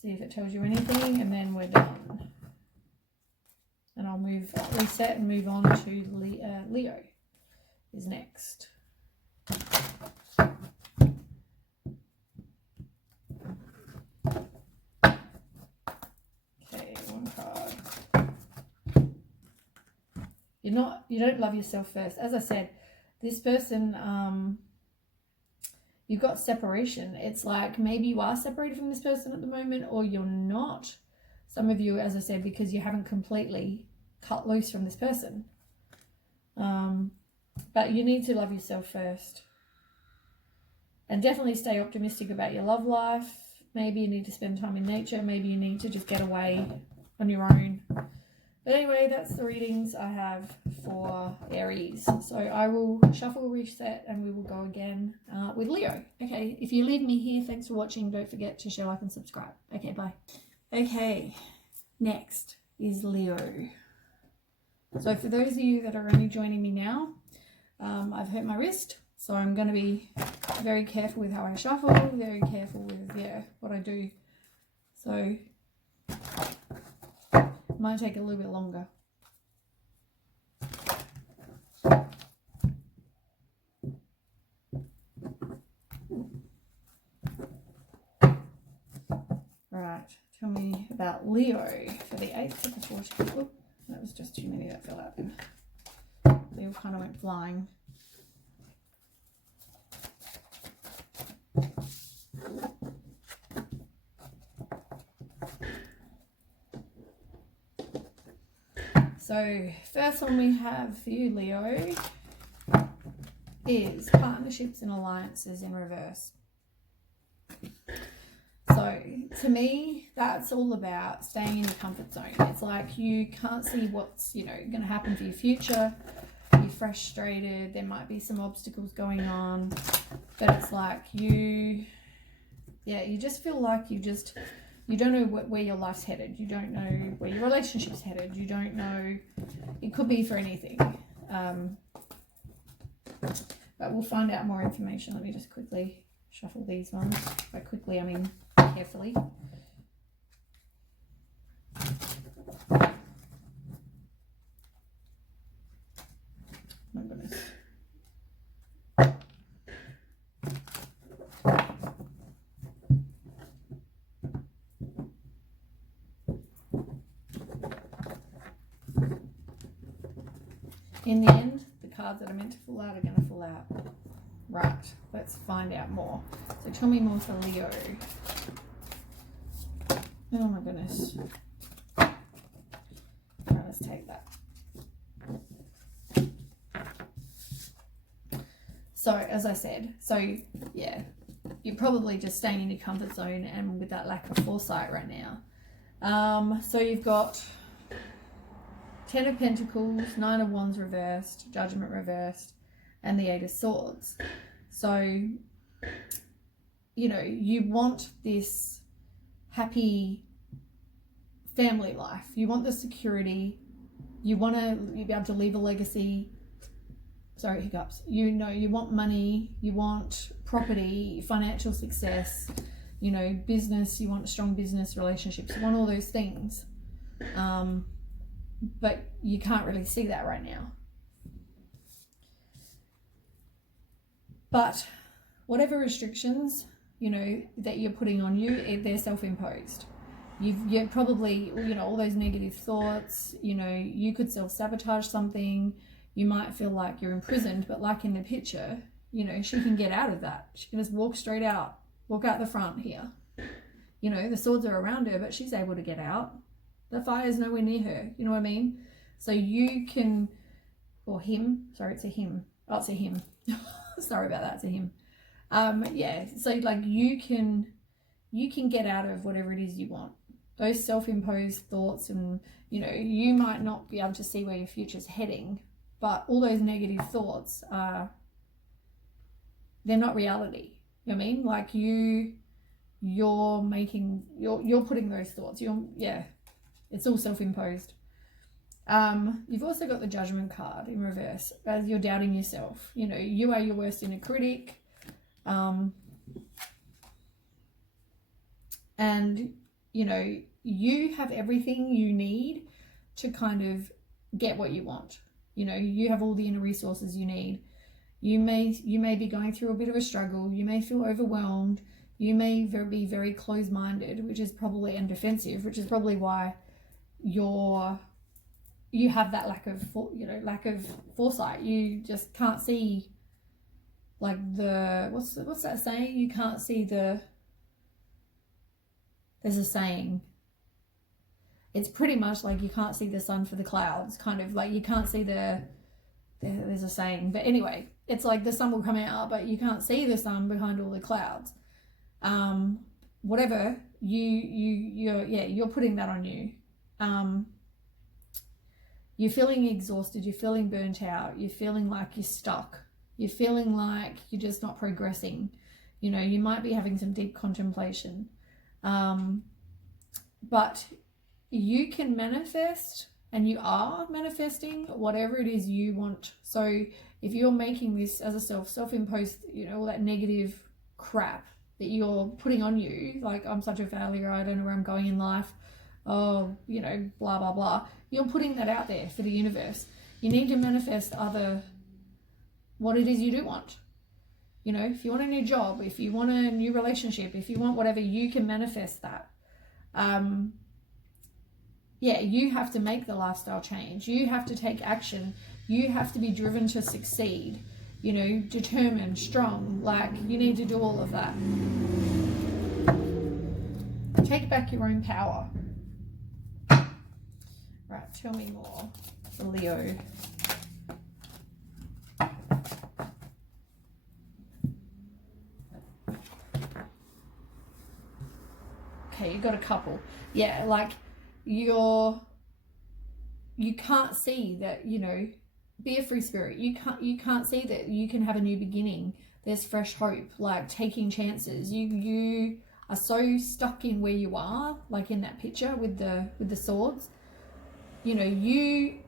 See if it tells you anything, and then we're done. And I'll reset and move on to Leo is next. Okay, one card. You don't love yourself first. As I said, this person, you've got separation. It's like maybe you are separated from this person at the moment, or you're not. Some of you, as I said, because you haven't completely cut loose from this person. But you need to love yourself first. And definitely stay optimistic about your love life. Maybe you need to spend time in nature. Maybe you need to just get away on your own. But anyway, that's the readings I have for Aries. So I will shuffle, reset, and we will go again with Leo. Okay, if you leave me here, thanks for watching. Don't forget to share, like, and subscribe. Okay, bye. Okay, next is Leo. So for those of you that are only joining me now, I've hurt my wrist, so I'm going to be very careful with how I shuffle, very careful with, what I do. So it might take a little bit longer. Right, tell me about Leo for the 8th of the 14th. Oh, that was just too many that fell out then. They all kind of went flying. So first one we have for you, Leo, is partnerships and alliances in reverse. So to me, that's all about staying in your comfort zone. It's like you can't see what's, going to happen for your future. You're frustrated. There might be some obstacles going on, but it's like you just feel like you don't know where your life's headed. You don't know where your relationship's headed. You don't know. It could be for anything. But we'll find out more information. Let me just quickly shuffle these ones. By quickly, I mean carefully. My goodness. In the end, the cards that are meant to fall out are going to fall out. Right, let's find out more. So tell me more for Leo. Oh my goodness. Alright, let's take that. So, as I said, you're probably just staying in your comfort zone and with that lack of foresight right now. So you've got 10 of Pentacles, 9 of Wands reversed, Judgment reversed, and the 8 of Swords. So you know, you want this happy family life. You want the security. You want to be able to leave a legacy. Sorry, hiccups. You know, you want money. You want property, financial success, you know, business. You want strong business relationships. You want all those things. But you can't really see that right now. But whatever restrictions, you know, that you're putting on you, they're self-imposed. You're probably, you know, all those negative thoughts, you know, you could self-sabotage something. You might feel like you're imprisoned, but like in the picture, you know, she can get out of that. She can just walk straight out, walk out the front here. You know, the swords are around her, but she's able to get out. The fire's nowhere near her. You know what I mean? So you can, or him, sorry, it's a him. Oh, it's a him. Sorry about that, it's a him. Yeah, so like you can get out of whatever it is you want. Those self-imposed thoughts, and, you know, you might not be able to see where your future's heading, but all those negative thoughts are, they're not reality. You know what I mean? Like you're putting those thoughts. It's all self-imposed. You've also got the Judgment card in reverse, as you're doubting yourself. You know, you are your worst inner critic. And, you know, you have everything you need to kind of get what you want. You know, you have all the inner resources you need. You may be going through a bit of a struggle. You may feel overwhelmed. You may be very closed-minded, which is probably, and defensive, which is probably why you have that lack of foresight. You just can't see, like, what's that saying? You can't see there's a saying. It's pretty much like you can't see the sun for the clouds, kind of like you can't see there's a saying. But anyway, it's like the sun will come out, but you can't see the sun behind all the clouds. Whatever, you're putting that on you. You're feeling exhausted, you're feeling burnt out, you're feeling like you're stuck, you're feeling like you're just not progressing. You know, you might be having some deep contemplation. But you can manifest, and you are manifesting whatever it is you want. So if you're making this as a self-imposed, you know, all that negative crap that you're putting on you, like, I'm such a failure, I don't know where I'm going in life, oh, you know, blah, blah, blah. You're putting that out there for the universe. You need to manifest what it is you do want. You know, if you want a new job, if you want a new relationship, if you want whatever, you can manifest that. You have to make the lifestyle change. You have to take action. You have to be driven to succeed. You know, determined, strong. Like, you need to do all of that. Take back your own power. Right, tell me more, Leo. Okay, you got a couple. Yeah, like you can't see that, you know, be a free spirit. You can't see that you can have a new beginning. There's fresh hope, like taking chances. You are so stuck in where you are, like in that picture with the swords. You know, you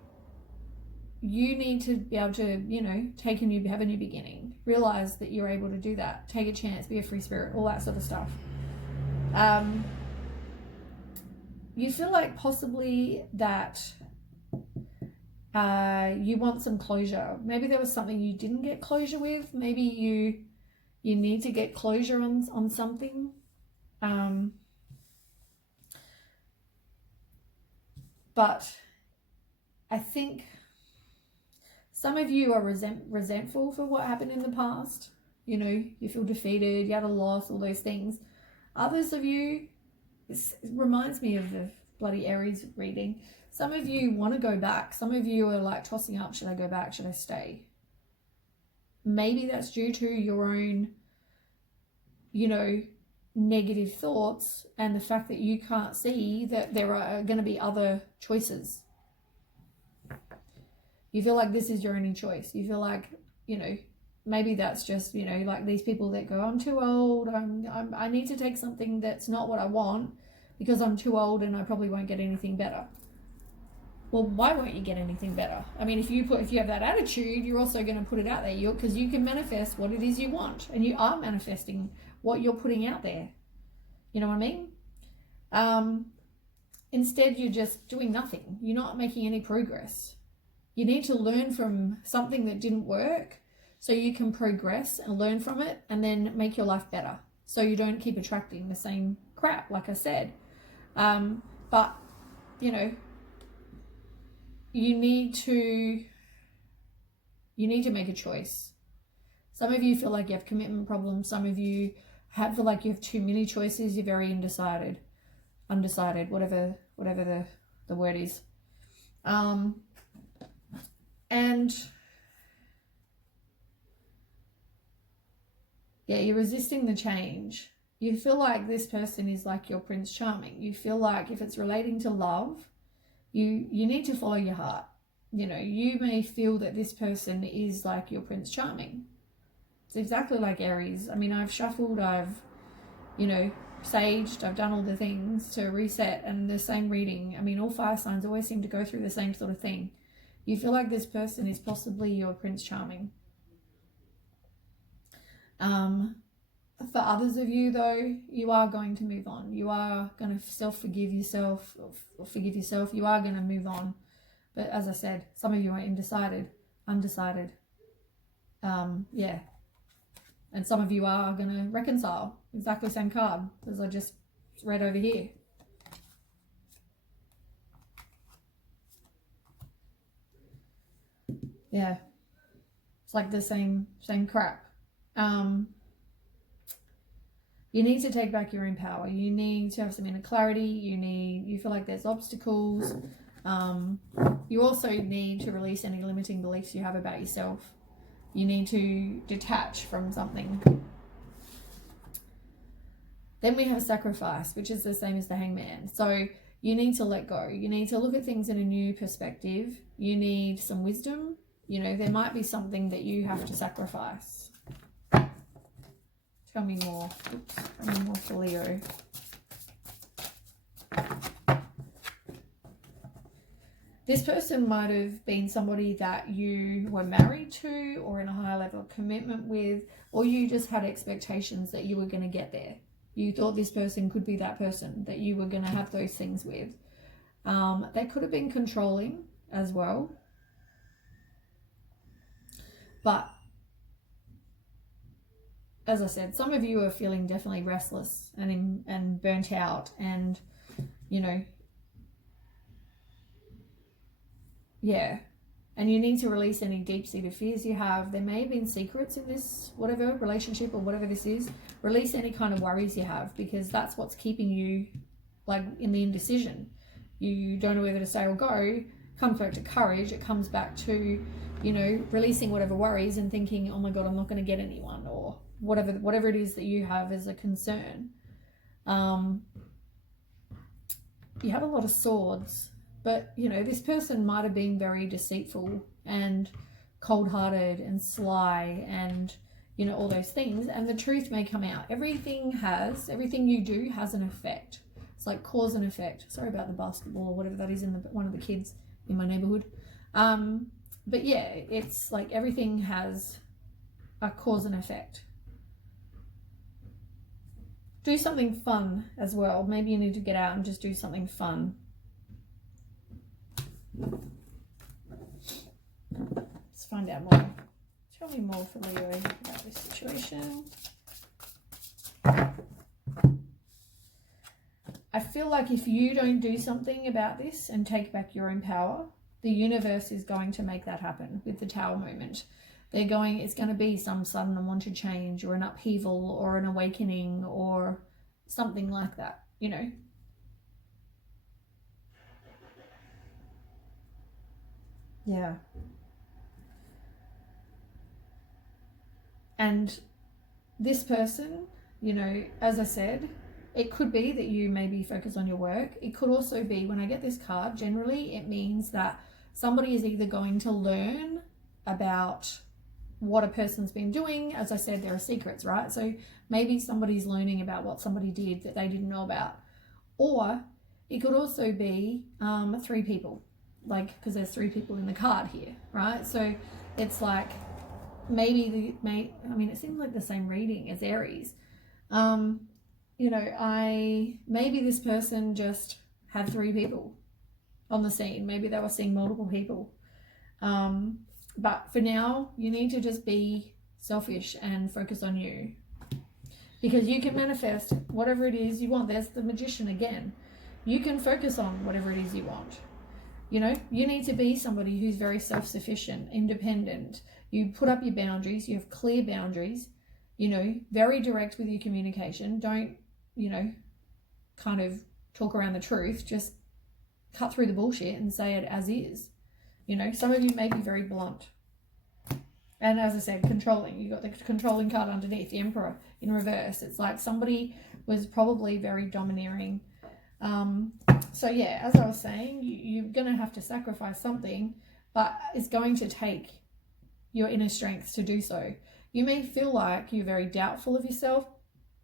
need to be able to, you know, have a new beginning. Realize that you're able to do that. Take a chance, be a free spirit, all that sort of stuff. You feel like possibly that you want some closure. Maybe there was something you didn't get closure with. Maybe you need to get closure on something. But I think some of you are resentful for what happened in the past. You know, you feel defeated, you had a loss, all those things. Others of you, it reminds me of the bloody Aries reading. Some of you want to go back. Some of you are like tossing up, should I go back? Should I stay? Maybe that's due to your own, you know, negative thoughts and the fact that you can't see that there are going to be other choices. You feel like this is your only choice. You feel like, you know, maybe that's just, you know, like these people that go, I'm too old, I need to take something that's not what I want because I'm too old and I probably won't get anything better. Well, why won't you get anything better? I mean, if you have that attitude, you're also going to put it out there, because you can manifest what it is you want, and you are manifesting what you're putting out there. You know what I mean? Instead, you're just doing nothing. You're not making any progress. You need to learn from something that didn't work so you can progress and learn from it and then make your life better so you don't keep attracting the same crap, like I said. But, you know, you need to make a choice. Some of you feel like you have commitment problems. Some of you feel like you have too many choices. You're very undecided, whatever the word is. And yeah, you're resisting the change. You feel like this person is like your Prince Charming. You feel like if it's relating to love, you need to follow your heart. You know, you may feel that this person is like your Prince Charming. It's exactly like Aries. I mean, I've shuffled, I've, you know, saged, I've done all the things to reset, and the same reading. I mean, all fire signs always seem to go through the same sort of thing. You feel like this person is possibly your Prince Charming. For others of you, though, you are going to move on. You are going to forgive yourself. You are going to move on. But as I said, some of you are undecided. Yeah. And some of you are going to reconcile. Exactly the same card as I just read over here. Yeah. It's like the same crap. You need to take back your own power. You need to have some inner clarity. You feel like there's obstacles. You also need to release any limiting beliefs you have about yourself. You need to detach from something. Then we have sacrifice, which is the same as the Hangman. So you need to let go. You need to look at things in a new perspective. You need some wisdom. You know, there might be something that you have to sacrifice. Tell me more. Oops, tell me more for Leo. This person might have been somebody that you were married to or in a high level of commitment with, or you just had expectations that you were going to get there. You thought this person could be that person, that you were going to have those things with. They could have been controlling as well. But as I said, some of you are feeling definitely restless and burnt out, and, you know, yeah. And you need to release any deep-seated fears you have. There may have been secrets in this, whatever, relationship or whatever this is. Release any kind of worries you have, because that's what's keeping you, like, in the indecision. You don't know whether to say or go. Comes back to courage. It comes back to, you know, releasing whatever worries and thinking, oh my God, I'm not going to get anyone, or whatever it is that you have as a concern. You have a lot of swords, but, you know, this person might have been very deceitful and cold-hearted and sly and, you know, all those things, and the truth may come out. Everything you do has an effect. It's like cause and effect. Sorry about the basketball or whatever that is in one of the kids in my neighborhood. But yeah, it's like everything has a cause and effect. Do something fun as well. Maybe you need to get out and just do something fun. Let's find out more. Tell me more for Leo about this situation. I feel like if you don't do something about this and take back your own power, the universe is going to make that happen with the Tower moment. It's going to be some sudden unwanted change or an upheaval or an awakening or something like that, you know. Yeah. And this person, you know, as I said, it could be that you maybe focus on your work. It could also be, when I get this card, generally it means that somebody is either going to learn about what a person's been doing. As I said, there are secrets, right? So maybe somebody's learning about what somebody did that they didn't know about. Or it could also be 3 people, like, because there's 3 people in the card here, right? So it's like maybe it seems like the same reading as Aries. Maybe this person just had 3 people on the scene. Maybe they were seeing multiple people. But for now, you need to just be selfish and focus on you, because you can manifest whatever it is you want. There's the magician again. You can focus on whatever it is you want. You need to be somebody who's very self-sufficient, independent. You put up your boundaries. You have clear boundaries, very direct with your communication. Don't, kind of talk around the truth. Just cut through the bullshit and say it as is. Some of you may be very blunt. And as I said, controlling. You got the controlling card underneath, the Emperor in reverse. It's like somebody was probably very domineering. So yeah, as I was saying, you're going to have to sacrifice something, but it's going to take your inner strength to do so. You may feel like you're very doubtful of yourself.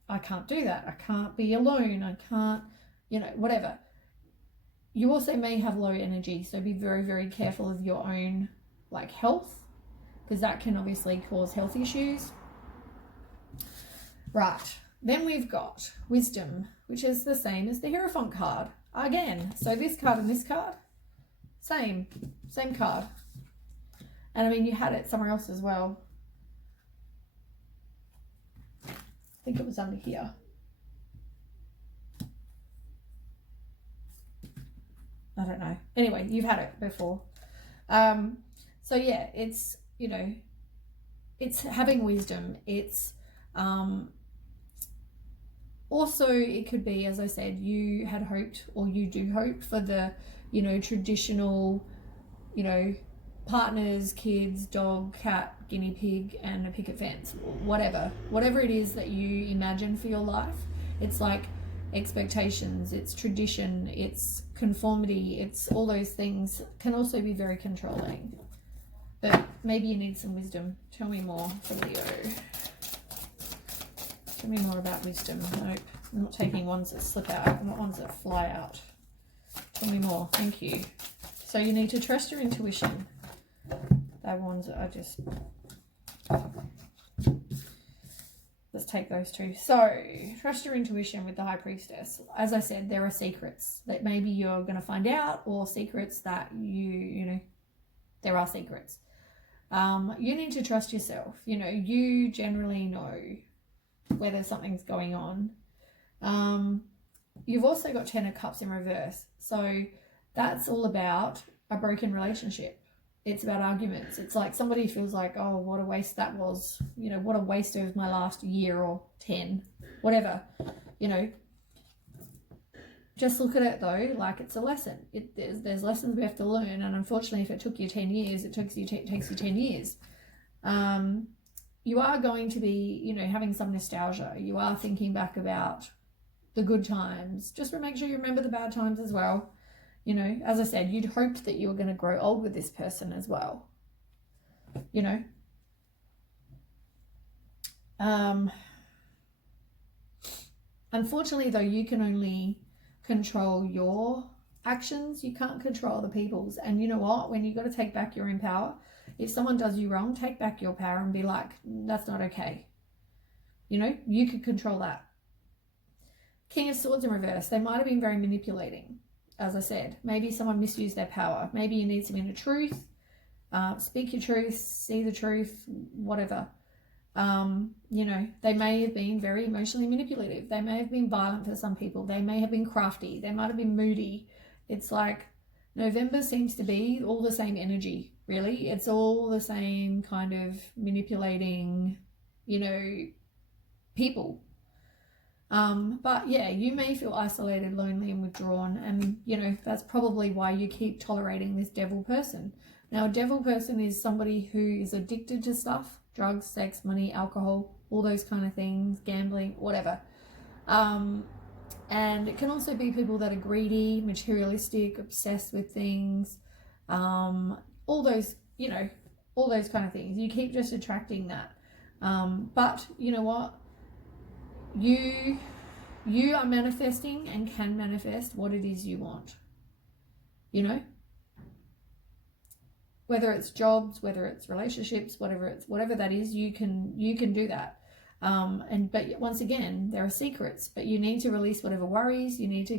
I can't do that. I can't be alone. I can't, whatever. You also may have low energy, so be very, very careful of your own health, because that can obviously cause health issues. Right, then we've got Wisdom, which is the same as the Hierophant card. Again, so this card and this card, same card. And you had it somewhere else as well. I think it was under here. I don't know. Anyway, you've had it before. So yeah, it's, it's having wisdom. It's also, it could be, as I said, you had hoped, or you do hope for the, traditional, partners, kids, dog, cat, guinea pig, and a picket fence, whatever it is that you imagine for your life. It's like expectations, it's tradition, it's conformity, it's all those things can also be very controlling. But maybe you need some wisdom. Tell me more for Leo. Tell me more about wisdom. Nope, I'm not taking ones that slip out. I'm not ones that fly out. Tell me more. Thank you. So you need to trust your intuition. They're ones that I just... Let's take those 2. So, trust your intuition with the High Priestess. As I said, there are secrets that maybe you're going to find out, or secrets that there are secrets. You need to trust yourself. You generally know whether something's going on. You've also got 10 of Cups in reverse. So, that's all about a broken relationship. It's about arguments. It's like somebody feels like, oh, what a waste that was. What a waste of my last year or 10, whatever. Just look at it though, like it's a lesson. There's lessons we have to learn, and unfortunately, if it took you 10 years, it takes you 10 years. You are going to be, having some nostalgia. You are thinking back about the good times. Just make sure you remember the bad times as well. As I said, you'd hoped that you were going to grow old with this person as well. Unfortunately, though, you can only control your actions. You can't control other people's. And you know what? When you got to take back your own power, if someone does you wrong, take back your power and be like, that's not okay. You could control that. King of Swords in reverse. They might have been very manipulating. As I said, maybe someone misused their power. Maybe you need some inner truth. Speak your truth, see the truth, whatever. They may have been very emotionally manipulative. They may have been violent for some people. They may have been crafty. They might have been moody. It's like November seems to be all the same energy, really. It's all the same kind of manipulating, people. But yeah, you may feel isolated, lonely, and withdrawn, and that's probably why you keep tolerating this devil person. Now, a devil person is somebody who is addicted to stuff: drugs, sex, money, alcohol, all those kind of things, gambling, whatever. And it can also be people that are greedy, materialistic, obsessed with things, all those, all those kind of things. You keep just attracting that. But you know what? You are manifesting and can manifest what it is you want. You know? Whether it's jobs, whether it's relationships, whatever that is, you can do that. But once again, there are secrets, but you need to release whatever worries. You need to,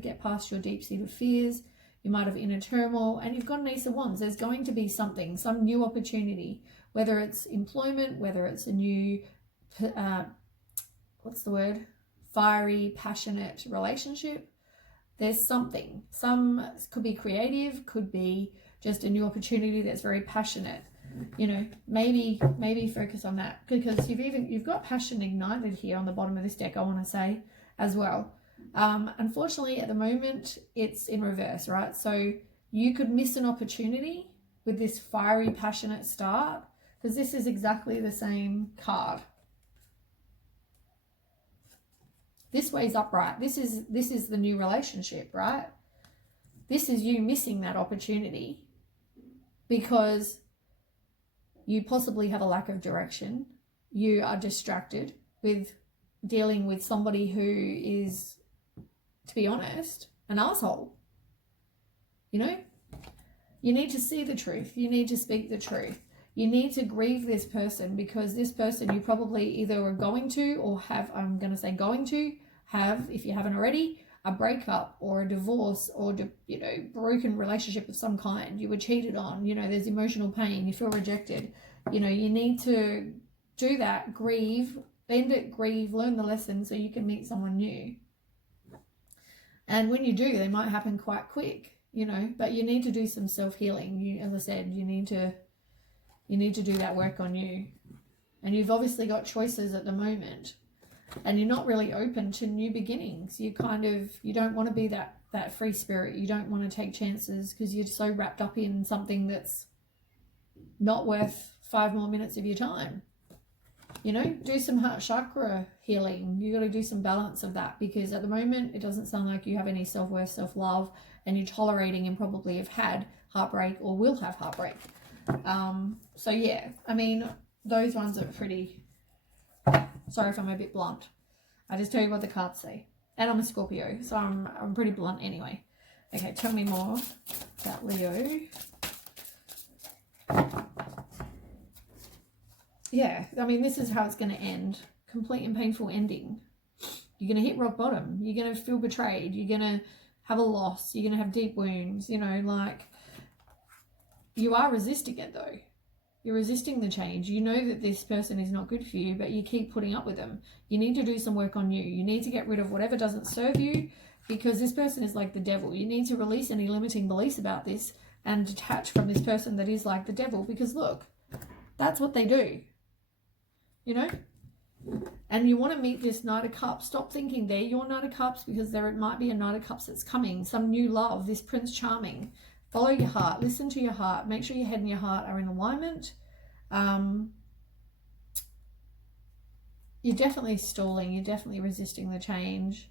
get past your deep-seated fears. You might have inner turmoil, and you've got an Ace of Wands. There's going to be something, some new opportunity, whether it's employment, whether it's a new, fiery, passionate relationship. There's something. Some could be creative, could be just a new opportunity that's very passionate. Maybe focus on that, because you've got passion ignited here on the bottom of this deck, I want to say, as well. Unfortunately, at the moment, it's in reverse, right? So you could miss an opportunity with this fiery, passionate start, because this is exactly the same card. This way's upright. This is the new relationship, right? This is you missing that opportunity because you possibly have a lack of direction. You are distracted with dealing with somebody who is, to be honest, an asshole. You need to see the truth. You need to speak the truth. You need to grieve this person, because this person you probably either are going to or have, if you haven't already, a breakup or a divorce or, broken relationship of some kind. You were cheated on, there's emotional pain, you feel rejected. You need to do that, grieve, bend it, grieve, learn the lesson so you can meet someone new. And when you do, they might happen quite quick, but you need to do some self-healing. As I said, you need to do that work on you. And you've obviously got choices at the moment, and you're not really open to new beginnings. You don't want to be that free spirit. You don't want to take chances because you're so wrapped up in something that's not worth 5 more minutes of your time. Do some heart chakra healing. You got to do some balance of that, because at the moment it doesn't sound like you have any self-worth, self-love, and you're tolerating and probably have had heartbreak or will have heartbreak. So yeah, those ones are pretty, sorry if I'm a bit blunt. I just tell you what the cards say. And I'm a Scorpio, so I'm pretty blunt anyway. Okay, tell me more about Leo. Yeah, this is how it's going to end. Complete and painful ending. You're going to hit rock bottom. You're going to feel betrayed. You're going to have a loss. You're going to have deep wounds. You are resisting it though. You're resisting the change. You know that this person is not good for you, but you keep putting up with them. You need to do some work on you. You need to get rid of whatever doesn't serve you, because this person is like the devil. You need to release any limiting beliefs about this and detach from this person that is like the devil, because look, that's what they do. And you want to meet this Knight of Cups. Stop thinking they're your Knight of Cups, because there might be a Knight of Cups that's coming. Some new love, this Prince Charming. Follow your heart. Listen to your heart. Make sure your head and your heart are in alignment. You're definitely stalling. You're definitely resisting the change.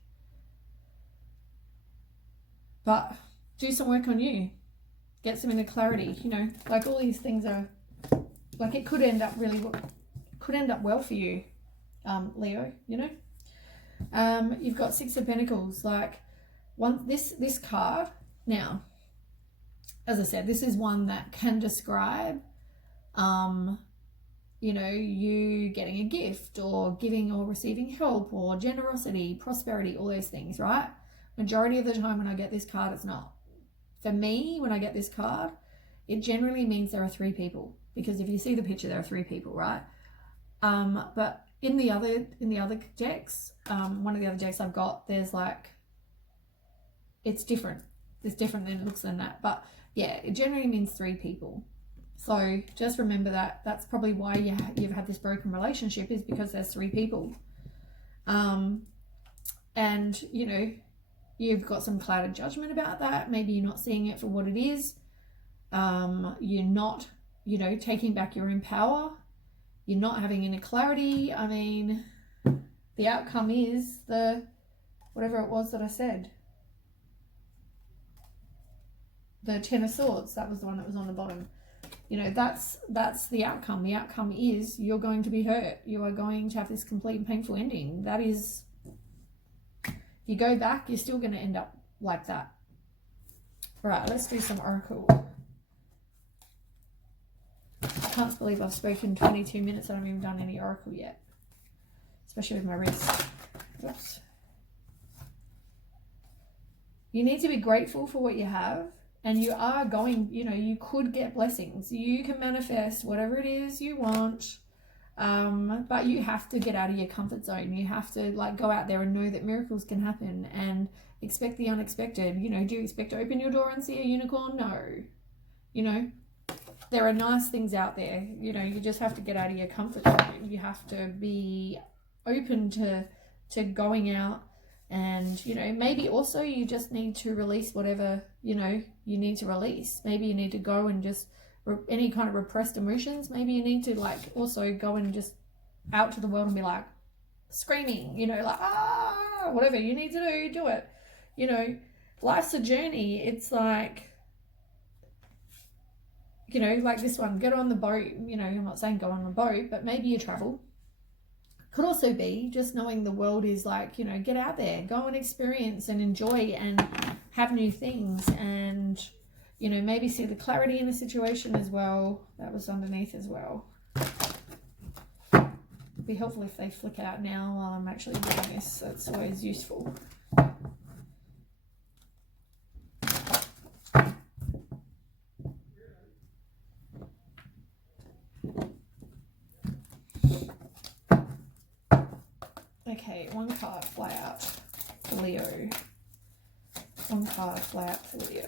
But do some work on you. Get some inner clarity. All these things are, it could end up well for you, Leo. You've got Six of Pentacles. This card now. As I said, this is one that can describe, you getting a gift or giving or receiving help or generosity, prosperity, all those things, right? Majority of the time when I get this card, it's not. For me, when I get this card, it generally means there are 3 people, because if you see the picture, there are 3 people, right? But in the other decks, one of the other decks I've got, there's it's different. It's different than it looks than that. But yeah, it generally means 3 people. So just remember that. That's probably why you've had this broken relationship, is because there's 3 people. And you've got some clouded judgment about that. Maybe you're not seeing it for what it is. You're not, taking back your own power. You're not having any clarity. The outcome is whatever it was that I said. The Ten of Swords, that was the one that was on the bottom. You know, that's the outcome. The outcome is you're going to be hurt. You are going to have this complete and painful ending. That is, you go back, you're still going to end up like that. Right, let's do some oracle. I can't believe I've spoken 22 minutes. I haven't even done any oracle yet, especially with my wrist. Oops. You need to be grateful for what you have, and you are going, you know, you could get blessings. You can manifest whatever it is you want, but you have to get out of your comfort zone. You have to like go out there and know that miracles can happen and expect the unexpected. You know, do you expect to open your door and see a unicorn? No. You know, there are nice things out there. You know, you just have to get out of your comfort zone. You have to be open to going out. And, you know, maybe also you just need to release whatever, you know, you need to release. Maybe you need to go and just, any kind of repressed emotions, maybe you need to like also go and just out to the world and be like screaming, you know, like, ah, whatever you need to do it. You know, life's a journey. It's like, you know, like this one, get on the boat. You know, I'm not saying go on the boat, but maybe you travel. Could also be just knowing the world is like, you know, get out there, go and experience and enjoy and have new things, and, you know, maybe see the clarity in the situation as well. That was underneath as well. It'd be helpful if they flick out now while I'm actually doing this. That's always useful. Okay, one card fly out for Leo. One card fly out for Leo.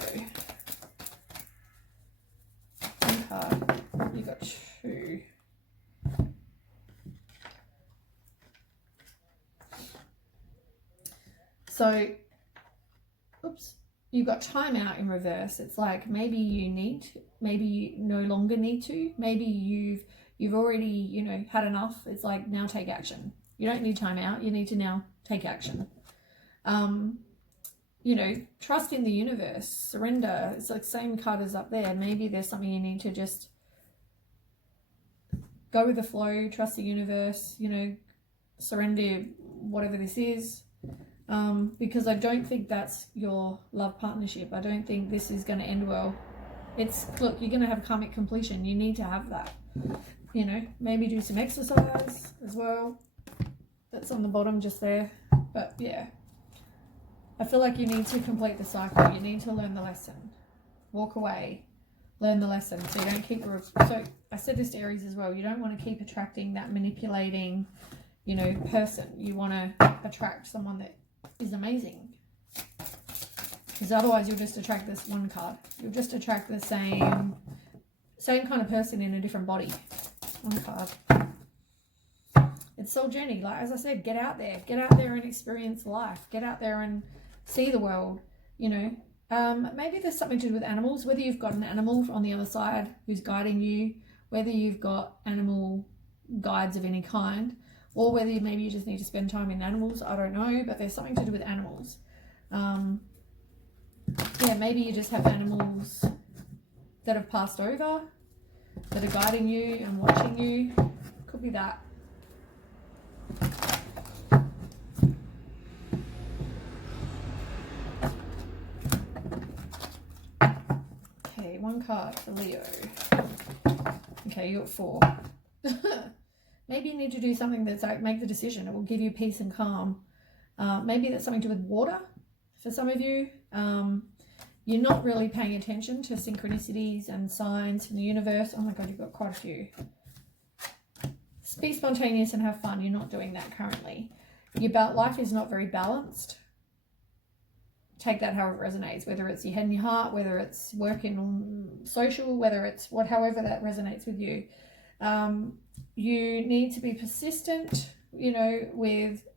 One card. You got two. So, oops. You got time out in reverse. It's like maybe you no longer need to. Maybe you've already, you know, had enough. It's like now take action. You don't need time out. You need to now take action. You know, trust in the universe, surrender. It's like same card as up there. Maybe there's something you need to just go with the flow, trust the universe, you know, surrender whatever this is. Because I don't think that's your love partnership. I don't think this is going to end well. It's, look, you're going to have karmic completion. You need to have that. You know, maybe do some exercise as well. That's on the bottom just there. But yeah, I feel like you need to complete the cycle. You need to learn the lesson. Walk away, learn the lesson. So you don't keep, so I said this to Aries as well, you don't want to keep attracting that manipulating, you know, person. You want to attract someone that is amazing. Because otherwise you'll just attract this one card. You'll just attract the same kind of person in a different body. One card. It's soul journey. Like, as I said, get out there and experience life. Get out there and see the world, you know. Maybe there's something to do with animals, whether you've got an animal on the other side who's guiding you, whether you've got animal guides of any kind, or whether maybe you just need to spend time in animals. I don't know, but there's something to do with animals. Yeah, maybe you just have animals that have passed over, that are guiding you and watching you. Could be that. Okay, one card for Leo. Okay, you got 4. Maybe you need to do something that's like, make the decision. It will give you peace and calm. Maybe that's something to do with water for some of you. You're not really paying attention to synchronicities and signs from the universe. Oh my God, you've got quite a few. Be spontaneous and have fun. You're not doing that currently. Your life is not very balanced. Take that however it resonates, whether it's your head and your heart, whether it's working on social, whether it's however that resonates with you. You need to be persistent, you know, with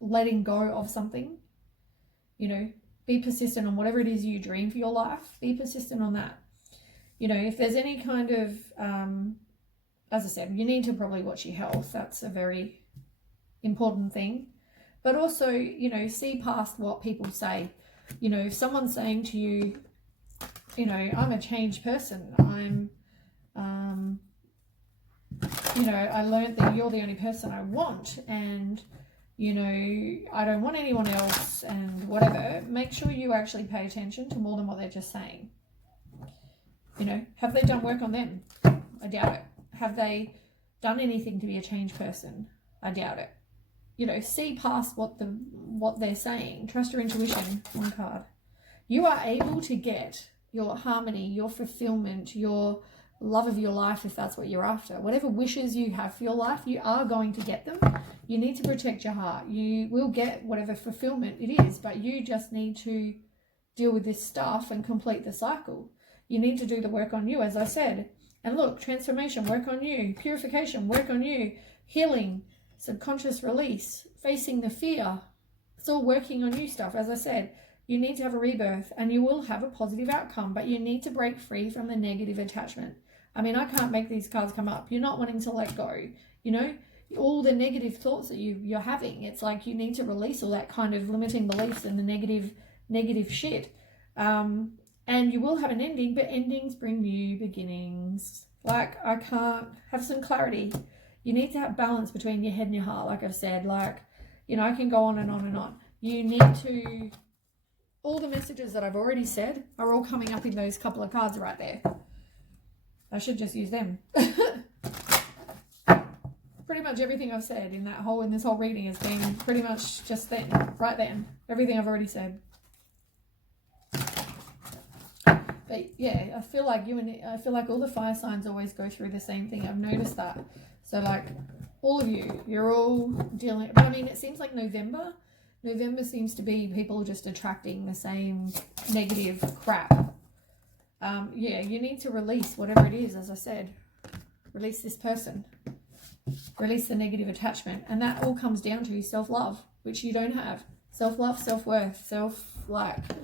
letting go of something. You know, be persistent on whatever it is you dream for your life. Be persistent on that. You know, if there's any kind of, as I said, you need to probably watch your health. That's a very important thing. But also, you know, see past what people say. You know, if someone's saying to you, you know, I'm a changed person, I'm You know, I learned that you're the only person I want, and you know, I don't want anyone else, and whatever. Make sure you actually pay attention to more than what they're just saying. You know, have they done work on them? I doubt it. Have they done anything to be a changed person? I doubt it. You know, see past what they're saying. Trust your intuition. One card. You are able to get your harmony, your fulfillment, your love of your life, if that's what you're after. Whatever wishes you have for your life, you are going to get them. You need to protect your heart. You will get whatever fulfillment it is, but you just need to deal with this stuff and complete the cycle. You need to do the work on you, as I said. And look, transformation, work on you. Purification, work on you. Healing, subconscious release, facing the fear. It's all working on you stuff, as I said. You need to have a rebirth, and you will have a positive outcome, but you need to break free from the negative attachment. I mean, I can't make these cards come up. You're not wanting to let go, you know, all the negative thoughts that you're having. It's like you need to release all that kind of limiting beliefs and the negative shit. And you will have an ending, but endings bring new beginnings. Like, I can't have some clarity. You need to have balance between your head and your heart, like I've said. Like, you know, I can go on and on and on. You need to... All the messages that I've already said are all coming up in those couple of cards right there. I should just use them. Pretty much everything I've said in this whole reading has been pretty much just then, right then. Everything I've already said. But yeah, I feel like all the fire signs always go through the same thing. I've noticed that. So like all of you, you're all dealing. But I mean, it seems like November seems to be people just attracting the same negative crap. Yeah, you need to release whatever it is, as I said. Release this person. Release the negative attachment. And that all comes down to self-love, which you don't have. Self-love, self-worth,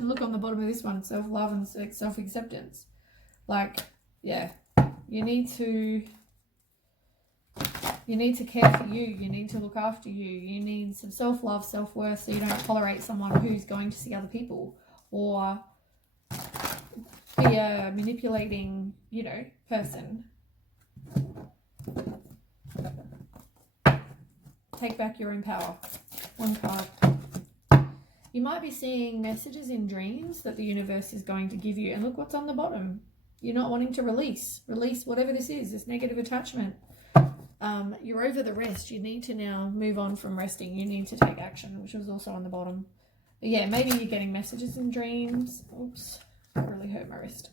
look on the bottom of this one, self-love and self-acceptance. Like, yeah, you need to care for you. You need to look after you. You need some self-love, self-worth, so you don't tolerate someone who's going to see other people or be a manipulating, you know, person. Take back your own power. One card. You might be seeing messages in dreams that the universe is going to give you. And look what's on the bottom. You're not wanting to release whatever this is, this negative attachment. You're over the rest. You need to now move on from resting. You need to take action, which was also on the bottom. But yeah, maybe you're getting messages in dreams. Oops, that really hurt my wrist.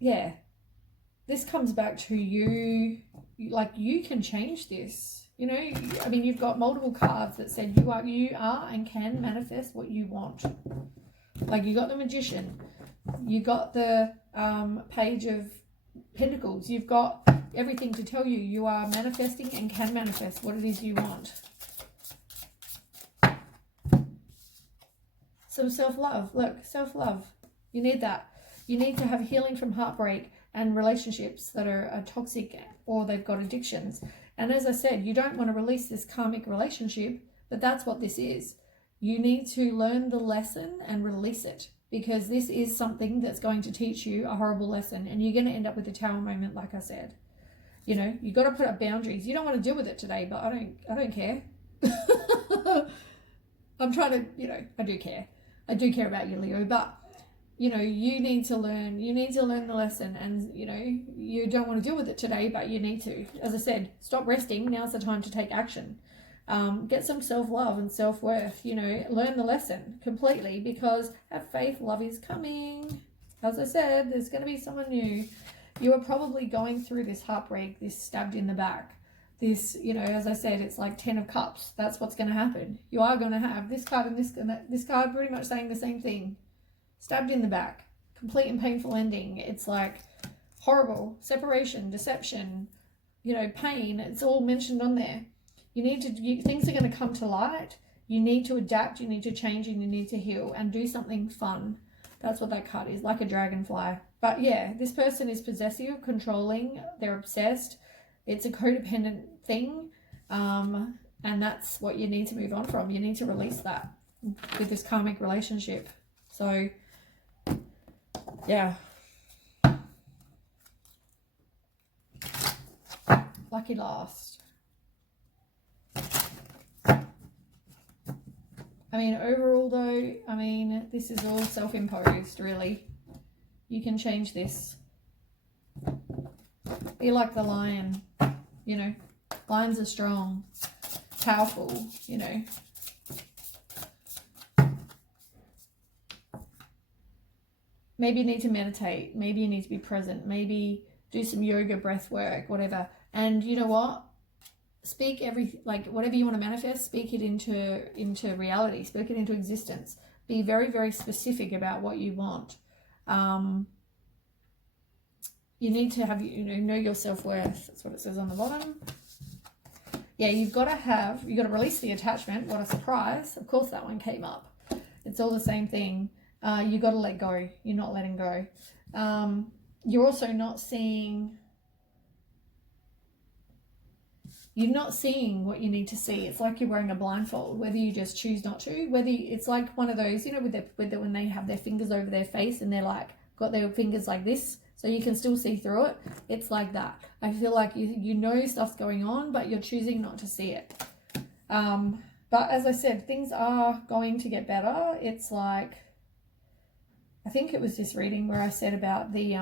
Yeah, this comes back to you. Like, you can change this. You know, I mean, you've got multiple cards that said you are and can manifest what you want. Like, you got the Magician. You got the Page of Pentacles. You've got everything to tell you you are manifesting and can manifest what it is you want. Some self-love. Look, self-love. You need that. You need to have healing from heartbreak and relationships that are toxic or they've got addictions. And as I said, you don't want to release this karmic relationship, but that's what this is. You need to learn the lesson and release it, because this is something that's going to teach you a horrible lesson, and you're going to end up with the Tower moment, like I said. You know, you got to put up boundaries. You don't want to deal with it today, but I don't care. I'm trying to, you know, I do care. I do care about you, Leo, but you know, you need to learn the lesson, and you know, you don't want to deal with it today, but you need to. As I said, stop resting. Now's the time to take action. Get some self-love and self-worth, you know, learn the lesson completely, because have faith, love is coming. As I said, there's going to be someone new. You are probably going through this heartbreak, this stabbed in the back, this, you know, as I said, it's like 10 of cups. That's what's going to happen. You are going to have this card and this card pretty much saying the same thing. Stabbed in the back, complete and painful ending. It's like horrible, separation, deception, you know, pain. It's all mentioned on there. Things are going to come to light. You need to adapt, you need to change, and you need to heal and do something fun. That's what that card is, like a dragonfly. But yeah, this person is possessive, controlling, they're obsessed. It's a codependent thing. And that's what you need to move on from. You need to release that with this karmic relationship. So Yeah. Lucky last. I mean, overall though, I mean, this is all self-imposed, really. You can change this. Be like the lion, you know. Lions are strong, powerful, you know. Maybe you need to meditate. Maybe you need to be present. Maybe do some yoga, breath work, whatever. And you know what? Speak like whatever you want to manifest, speak it into reality, speak it into existence. Be very, very specific about what you want. You need to have, know your self-worth. That's what it says on the bottom. Yeah, you've got to release the attachment. What a surprise. Of course that one came up. It's all the same thing. You got to let go. You're not letting go. You're also not seeing... You're not seeing what you need to see. It's like you're wearing a blindfold, whether you just choose not to, it's like one of those, when they have their fingers over their face and they're like, got their fingers like this, so you can still see through it. It's like that. I feel like you know stuff's going on, but you're choosing not to see it. But as I said, things are going to get better. It's like, I think it was this reading where I said about the,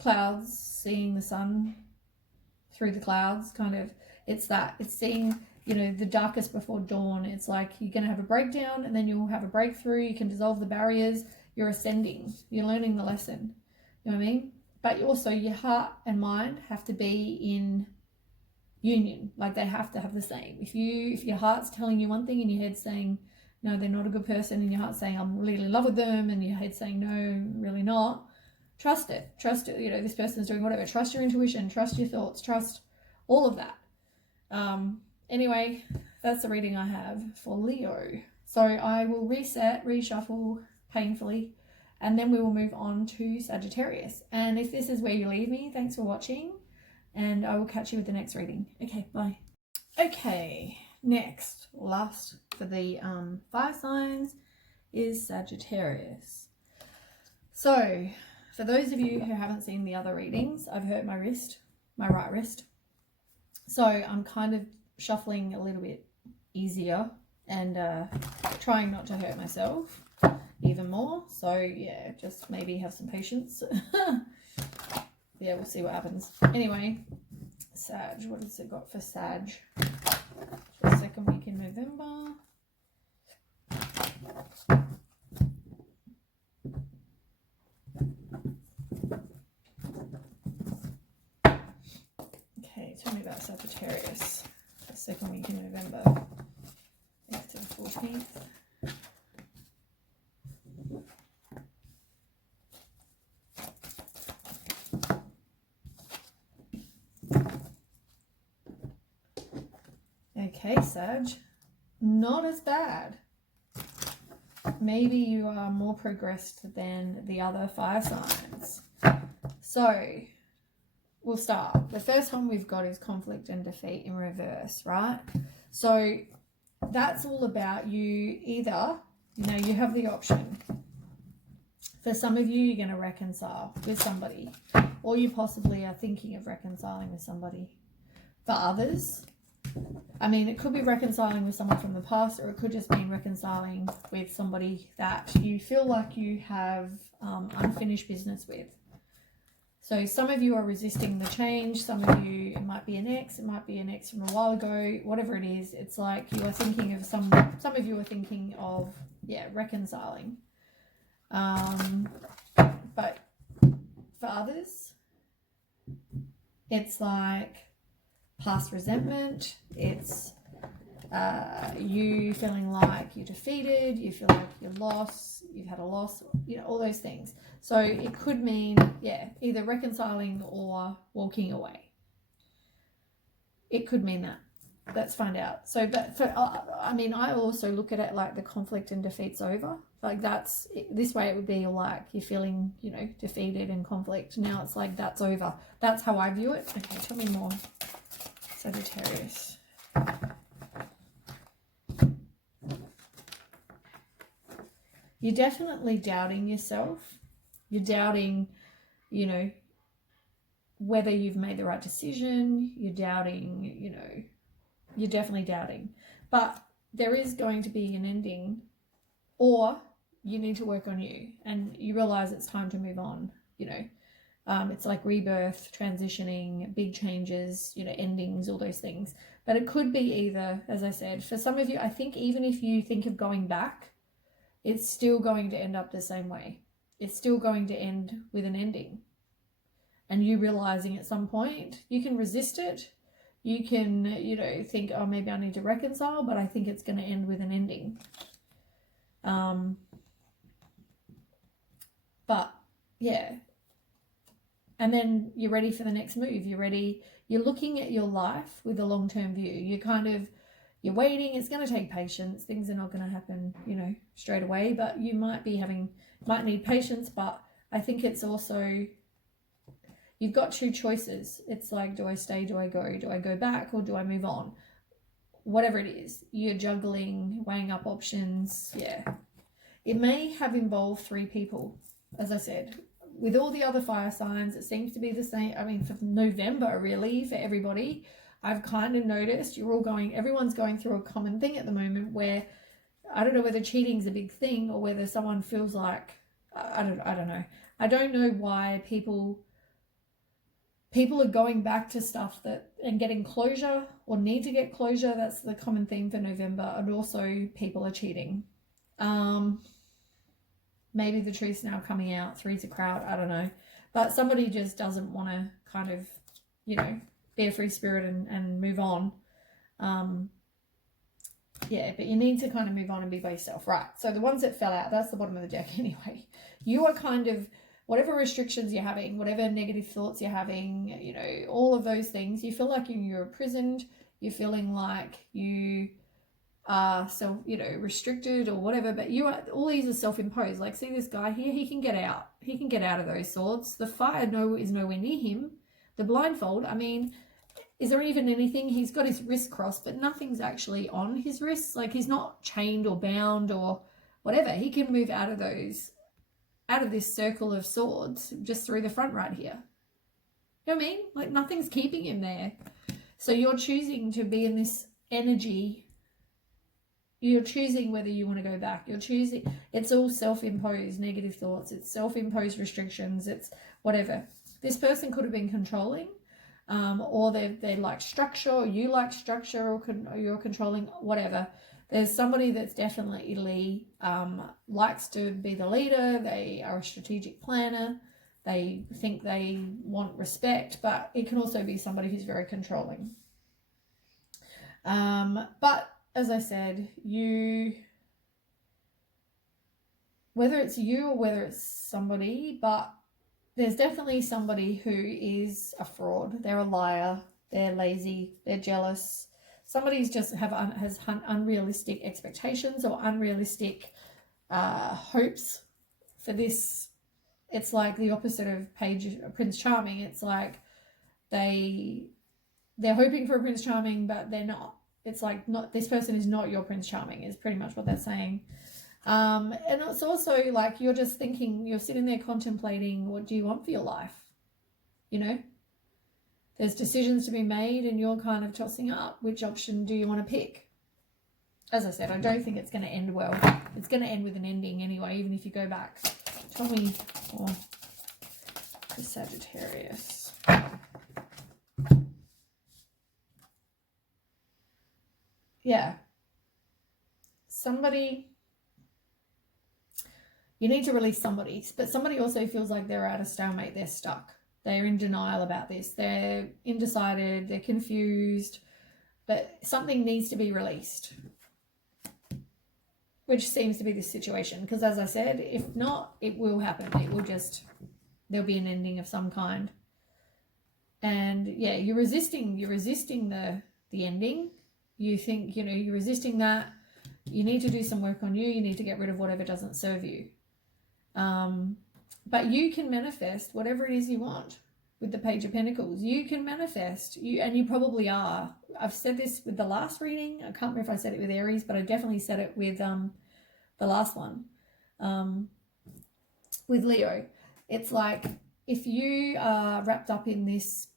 clouds, seeing the sun through the clouds, kind of. It's seeing, the darkest before dawn. It's like you're going to have a breakdown and then you'll have a breakthrough. You can dissolve the barriers. You're ascending. You're learning the lesson. You know what I mean? But also your heart and mind have to be in union. Like they have to have the same. If your heart's telling you one thing and your head's saying, no, they're not a good person, and your heart's saying, I'm really in love with them, and your head's saying, no, really not. Trust it. This person's doing whatever. Trust your intuition. Trust your thoughts. Trust all of that. Anyway, that's the reading I have for Leo. So I will reset, reshuffle painfully, and then we will move on to Sagittarius. And if this is where you leave me, thanks for watching, and I will catch you with the next reading. Okay, bye. Okay, last for the fire signs is Sagittarius. So, for those of you who haven't seen the other readings, I've hurt my right wrist. So I'm kind of shuffling a little bit easier and trying not to hurt myself even more. So yeah, just maybe have some patience. Yeah, we'll see what happens. Anyway, Sag, what has it got for Sag? For the second week in November. Tell me about Sagittarius, the second week in November, 8th to the 14th. Okay, Sag, not as bad. Maybe you are more progressed than the other fire signs. So, we'll start. The first one we've got is conflict and defeat in reverse, right? So that's all about you either, you have the option. For some of you, you're going to reconcile with somebody, or you possibly are thinking of reconciling with somebody. For others, I mean, it could be reconciling with someone from the past, or it could just mean reconciling with somebody that you feel like you have unfinished business with. So some of you are resisting the change. Some of you, it might be an ex. It might be an ex from a while ago. Whatever it is, it's like you are thinking of some of you are thinking of, reconciling. But for others, it's like past resentment. It's you feeling like you're defeated. You feel like you're lost. You've had a loss. All those things. So it could mean, either reconciling or walking away. It could mean that. Let's find out. So, but for, I also look at it like the conflict and defeat's over. Like this way it would be like you're feeling, defeated in conflict. Now it's like that's over. That's how I view it. Okay, tell me more. Sagittarius. you're definitely doubting yourself. You're doubting, you know, whether you've made the right decision. You're doubting, you know, you're definitely doubting. But there is going to be an ending, or you need to work on you and you realize it's time to move on, you know. It's like rebirth, transitioning, big changes, you know, endings, all those things. But it could be either, as I said, for some of you, I think even if you think of going back, it's still going to end up the same way. It's still going to end with an ending. And you realizing at some point, you can resist it. You can, you know, think, oh, maybe I need to reconcile, but I think it's going to end with an ending. But yeah. And then you're ready for the next move. You're ready. You're looking at your life with a long-term view. You're waiting. It's going to take patience. Things are not going to happen, you know, straight away, but you might need patience. But I think it's also, you've got two choices. It's like, do I stay? Do I go? Do I go back, or do I move on? Whatever it is, you're juggling, weighing up options. Yeah. It may have involved 3 people, as I said. With all the other fire signs, it seems to be the same. I mean, for November, really, for everybody, I've kind of noticed everyone's going through a common thing at the moment where I don't know whether cheating's a big thing or whether someone feels like, I don't know. I don't know why people are going back to stuff and getting closure or need to get closure. That's the common theme for November. And also people are cheating. Maybe the truth's now coming out, 3's a crowd, I don't know. But somebody just doesn't want to kind of, you know, be a free spirit and move on. Yeah, but you need to kind of move on and be by yourself. Right, so the ones that fell out, that's the bottom of the deck anyway. You are kind of, whatever restrictions you're having, whatever negative thoughts you're having, you know, all of those things, you feel like you're imprisoned, you're feeling like you are restricted or whatever, but all these are self-imposed. Like, see this guy here, he can get out of those thoughts. The fire is nowhere near him. The blindfold, I mean, is there even anything? He's got his wrist crossed, but nothing's actually on his wrists. Like, he's not chained or bound or whatever. He can move out of this circle of swords just through the front right here. You know what I mean? Like, nothing's keeping him there. So you're choosing to be in this energy. You're choosing whether you want to go back. You're choosing. It's all self-imposed negative thoughts. It's self-imposed restrictions. It's whatever. This person could have been controlling, or they like structure, or you like structure, or you're controlling, whatever. There's somebody that's definitely likes to be the leader. They are a strategic planner. They think they want respect, but it can also be somebody who's very controlling. But as I said, whether it's you or whether it's somebody, but there's definitely somebody who is a fraud. They're a liar. They're lazy. They're jealous. Somebody's just has unrealistic expectations or unrealistic hopes for this. It's like the opposite of Prince Charming. It's like they're hoping for a Prince Charming, but they're not. It's like, not, this person is not your Prince Charming, is pretty much what they're saying. And it's also like you're just thinking, you're sitting there contemplating, what do you want for your life? You know, there's decisions to be made and you're kind of tossing up, which option do you want to pick? As I said, I don't think it's going to end well. It's going to end with an ending anyway, even if you go back. Tell me for the Sagittarius. Yeah. Somebody, you need to release somebody, but somebody also feels like they're at a stalemate. They're stuck. They're in denial about this. They're undecided. They're confused, but something needs to be released, which seems to be the situation. Because as I said, if not, it will happen. It will there'll be an ending of some kind. And yeah, you're resisting the ending. You think, you're resisting that. You need to do some work on you. You need to get rid of whatever doesn't serve you. But you can manifest whatever it is you want with the Page of Pentacles. You can manifest, and you probably are. I've said this with the last reading. I can't remember if I said it with Aries, but I definitely said it with the last one. with Leo. It's like if you are wrapped up in this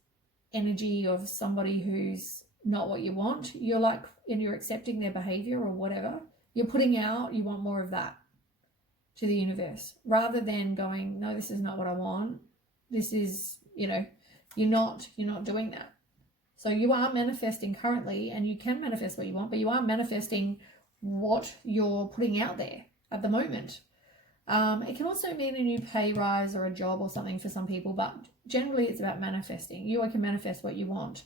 energy of somebody who's not what you want, you're like, and you're accepting their behavior or whatever, you're putting out, you want more of that to the universe, rather than going, no, this is not what I want. This is, you know, you're not doing that. So you are manifesting currently, and you can manifest what you want, but you are manifesting what you're putting out there at the moment. It can also mean a new pay rise or a job or something for some people, but generally it's about manifesting. You can manifest what you want.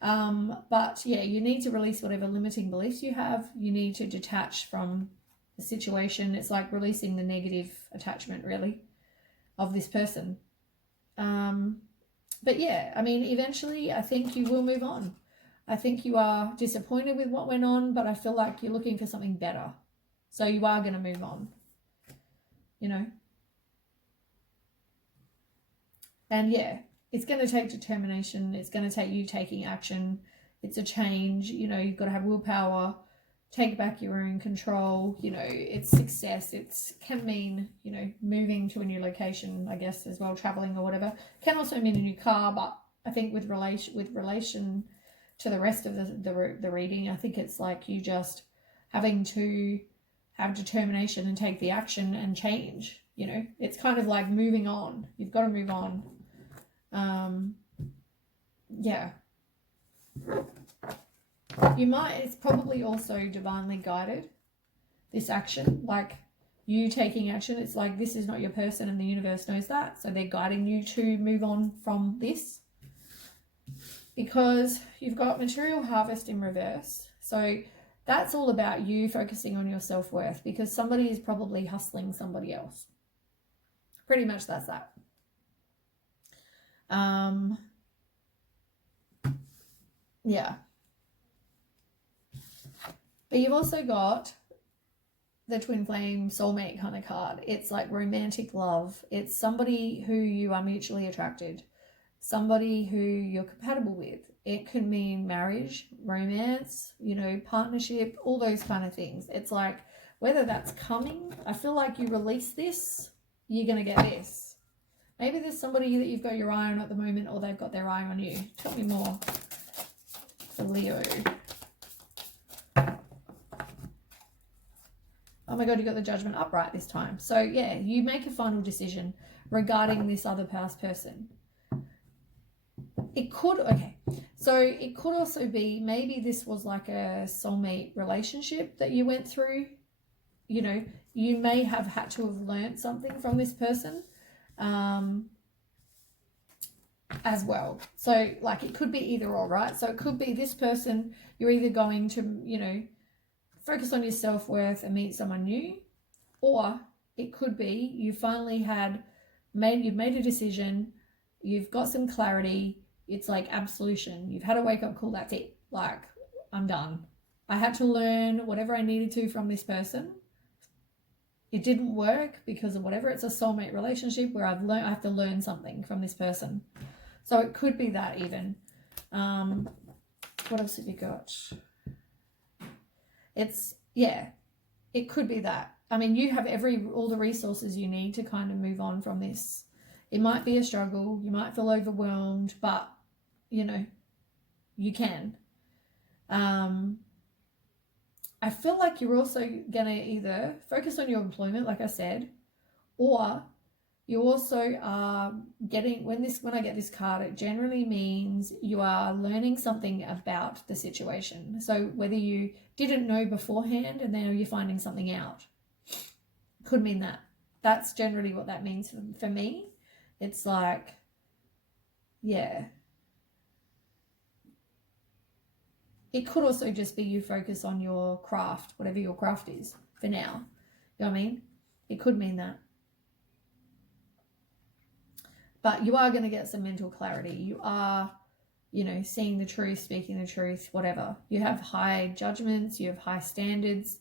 But yeah, you need to release whatever limiting beliefs you have. You need to detach from the situation. It's like releasing the negative attachment, really, of this person. But yeah, I mean, eventually I think you will move on. I think you are disappointed with what went on, but I feel like you're looking for something better. So you are going to move on, you know. And yeah, it's going to take determination. It's going to take you taking action. It's a change. You know, you've got to have willpower, take back your own control. You know, it's success. It can mean, you know, moving to a new location, I guess, as well, traveling or whatever. Can also mean a new car, but I think with relation to the rest of the reading, I think it's like you just having to have determination and take the action and change. You know, it's kind of like moving on. You've got to move on. Yeah. It's probably also divinely guided, this action, like you taking action. It's like, this is not your person, and the universe knows that. So they're guiding you to move on from this, because you've got material harvest in reverse. So that's all about you focusing on your self-worth, because somebody is probably hustling somebody else. Pretty much that's that. Yeah. But you've also got the twin flame soulmate kind of card. It's like romantic love. It's somebody who you are mutually attracted, somebody who you're compatible with. It could mean marriage, romance, you know, partnership, all those kind of things. It's like, whether that's coming, I feel like you release this, you're going to get this. Maybe there's somebody that you've got your eye on at the moment, or they've got their eye on you. Tell me more for Leo. Oh my God, you got the Judgment upright this time. So yeah, you make a final decision regarding this other past person. It could also be, maybe this was like a soulmate relationship that you went through. You know, you may have had to have learned something from this person as well. So like, it could be either or, right? So it could be this person, you're either going to, you know, focus on your self-worth and meet someone new, or it could be you finally you've made a decision, you've got some clarity. It's like absolution. You've had a wake-up call. That's it. Like, I'm done. I had to learn whatever I needed to from this person. It didn't work because of whatever. It's a soulmate relationship where I have to learn something from this person. So it could be that even. What else have you got? It could be that. I mean, you have all the resources you need to kind of move on from this. It might be a struggle. You might feel overwhelmed, but, you know, you can. I feel like you're also going to either focus on your employment, like I said, or you also are getting, when I get this card, it generally means you are learning something about the situation. So whether you didn't know beforehand and now you're finding something out, could mean that. That's generally what that means for me. It's like, yeah. It could also just be you focus on your craft, whatever your craft is for now. You know what I mean? It could mean that. But you are going to get some mental clarity. You are, you know, seeing the truth, speaking the truth, whatever. You have high judgments. You have high standards.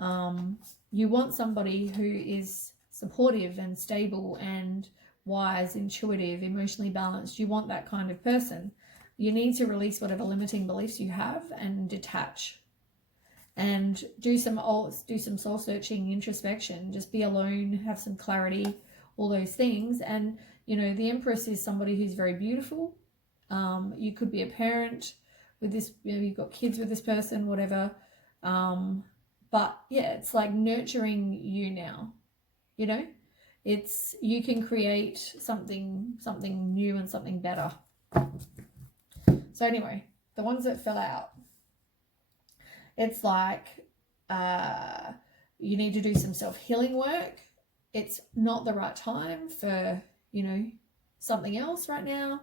You want somebody who is supportive and stable and wise, intuitive, emotionally balanced. You want that kind of person. You need to release whatever limiting beliefs you have and detach and do some soul searching, introspection, just be alone, have some clarity, all those things. And you know, the Empress is somebody who's very beautiful. You could be a parent with this, you know, you've got kids with this person, whatever. But yeah, it's like nurturing you now, you know, it's, you can create something new and something better. So anyway, the ones that fell out, it's like you need to do some self-healing work. It's not the right time for, you know, something else right now.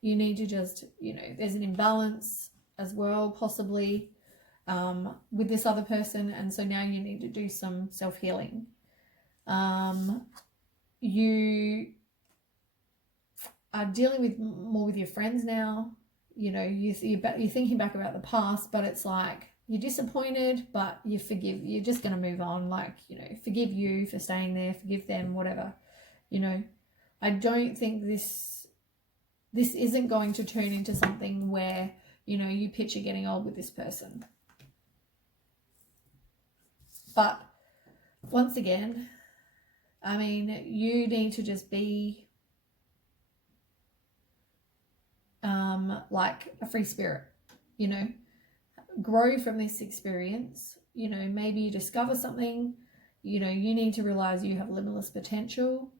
You need to just, you know, there's an imbalance as well, possibly, with this other person. And so now you need to do some self-healing. You are dealing with more with your friends now. You know, you're thinking back about the past, but it's like you're disappointed, but you forgive. You're just going to move on. Like, you know, forgive you for staying there, forgive them, whatever. You know, I don't think this isn't going to turn into something where, you know, you picture getting old with this person. But once again, I mean, you need to just be like a free spirit, you know, grow from this experience. You know, maybe you discover something, you know, you need to realize you have limitless potential.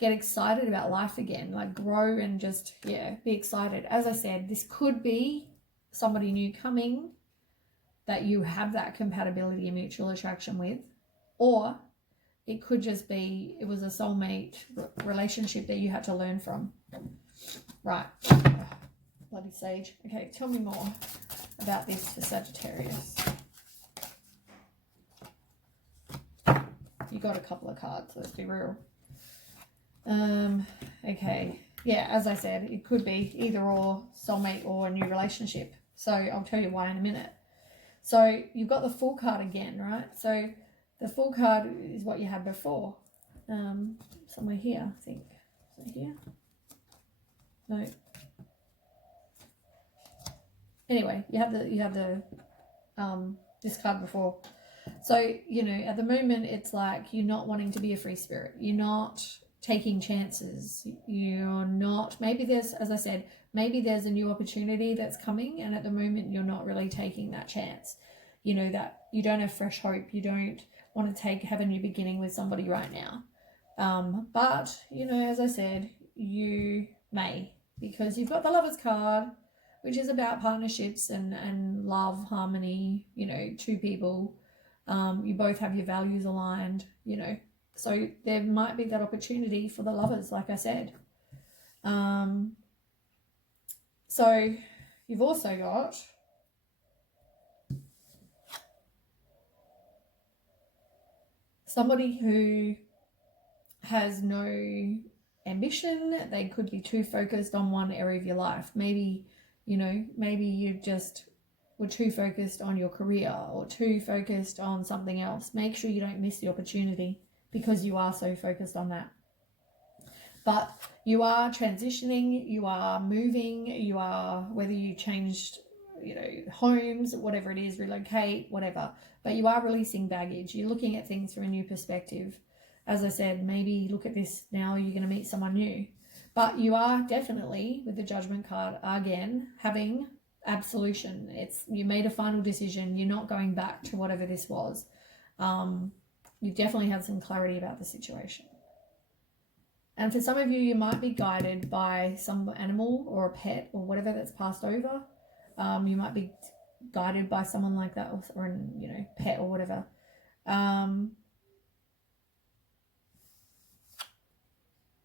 Get excited about life again, like grow and just, yeah, be excited. As I said, this could be somebody new coming that you have that compatibility and mutual attraction with, or it could just be, it was a soulmate relationship that you had to learn from. Right. Bloody sage. Okay, tell me more about this for Sagittarius. You got a couple of cards, let's be real. Okay. Yeah, as I said, it could be either or, soulmate or a new relationship. So I'll tell you why in a minute. So you've got the Fool card again, right? So the Fool card is what you had before. Somewhere here, I think. Is it here? No. Anyway, you have the this card before. So, you know, at the moment it's like you're not wanting to be a free spirit. You're not taking chances. You're not, maybe there's, as I said, maybe there's a new opportunity that's coming, and at the moment you're not really taking that chance. You know, that you don't have fresh hope. You don't want to have a new beginning with somebody right now. But, you know, as I said, you may, because you've got the Lovers card, which is about partnerships and love, harmony, you know, two people. You both have your values aligned, you know. So there might be that opportunity for the Lovers, like I said. So you've also got somebody who has no ambition. They could be too focused on one area of your life. Maybe, you know, maybe you just were too focused on your career or too focused on something else. Make sure you don't miss the opportunity because you are so focused on that. But you are transitioning, you are moving, you are, whether you changed, you know, homes, whatever it is, relocate, whatever. But you are releasing baggage. You're looking at things from a new perspective. As I said, maybe look at this now, you're going to meet someone new. But you are definitely, with the Judgment card again, having absolution. It's, you made a final decision. You're not going back to whatever this was. You definitely have some clarity about the situation. And for some of you, you might be guided by some animal or a pet or whatever that's passed over. You might be guided by someone like that, or you know, pet or whatever.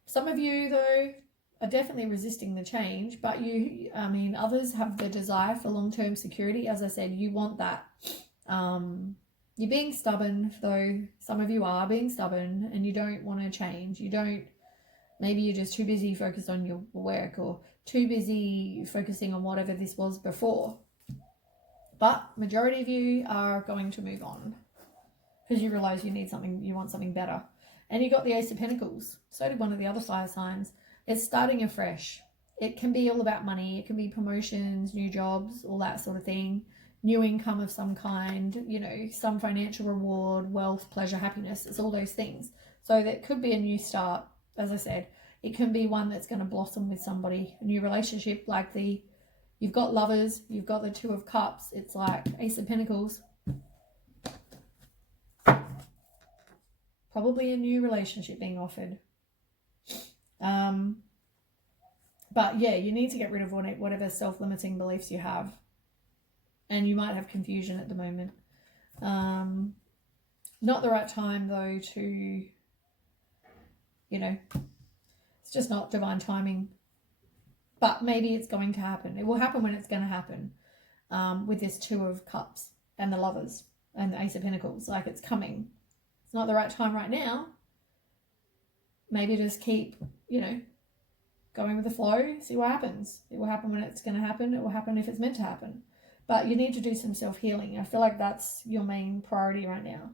Some of you, though, are definitely resisting the change, but you, I mean, others have the desire for long-term security. As I said, you want that. You're being stubborn, though. Some of you are being stubborn and you don't want to change. You don't, maybe you're just too busy focused on your work or too busy focusing on whatever this was before. But majority of you are going to move on because you realize you need something, you want something better. And you got the Ace of Pentacles. So did one of the other fire signs. It's starting afresh. It can be all about money. It can be promotions, new jobs, all that sort of thing. new income of some kind, you know, some financial reward, wealth, pleasure, happiness. It's all those things. So that could be a new start. As I said, it can be one that's going to blossom with somebody, a new relationship. Like you've got Lovers, you've got the Two of Cups. It's like Ace of Pentacles. Probably a new relationship being offered. But yeah, you need to get rid of whatever self-limiting beliefs you have. And you might have confusion at the moment. Not the right time, though, to, you know, it's just not divine timing. But maybe it's going to happen. It will happen when it's going to happen, with this Two of Cups and the Lovers and the Ace of Pentacles. Like, it's coming. It's not the right time right now. Maybe just keep, you know, going with the flow, see what happens. It will happen when it's going to happen. It will happen if it's meant to happen. But you need to do some self-healing. I feel like that's your main priority right now.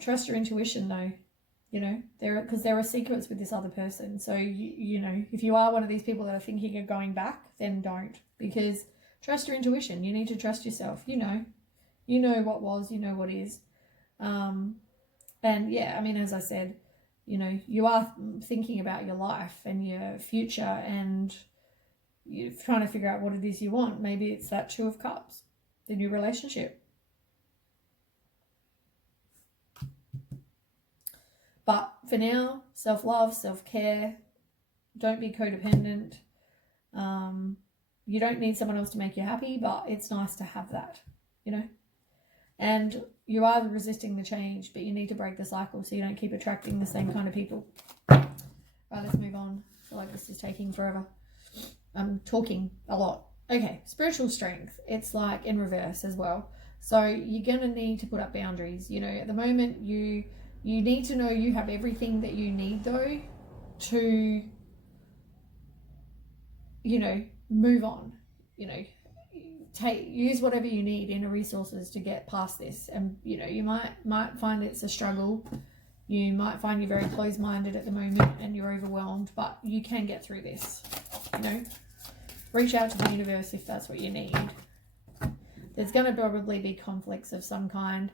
Trust your intuition, though. You know, because there are secrets with this other person. So, you know, if you are one of these people that are thinking of going back, then don't. Because trust your intuition. You need to trust yourself. You know what was, you know what is. And yeah, I mean, as I said, you know, you are thinking about your life and your future, and you're trying to figure out what it is you want. Maybe it's that Two of Cups, the new relationship. But for now, self-love, self-care, don't be codependent. You don't need someone else to make you happy, but it's nice to have that, you know. And you are resisting the change, but you need to break the cycle so you don't keep attracting the same kind of people. Right, let's move on. I feel like this is taking forever. I'm talking a lot. Okay, spiritual strength. It's like in reverse as well. So you're going to need to put up boundaries. You know, at the moment, you need to know you have everything that you need, though, to, you know, move on. You know, use whatever you need, inner resources, to get past this. And you know, you might find it's a struggle. You might find you're very closed-minded at the moment and you're overwhelmed, but you can get through this. You know, reach out to the universe if that's what you need. There's going to probably be conflicts of some kind.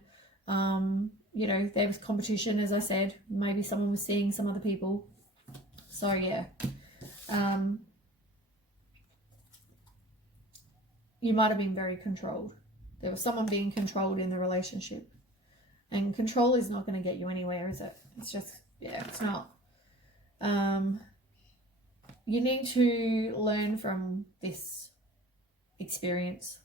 You know, there was competition, as I said. Maybe someone was seeing some other people. So yeah. You might have been very controlled. There was someone being controlled in the relationship. And control is not going to get you anywhere, is it? It's just, yeah, it's not. You need to learn from this experience.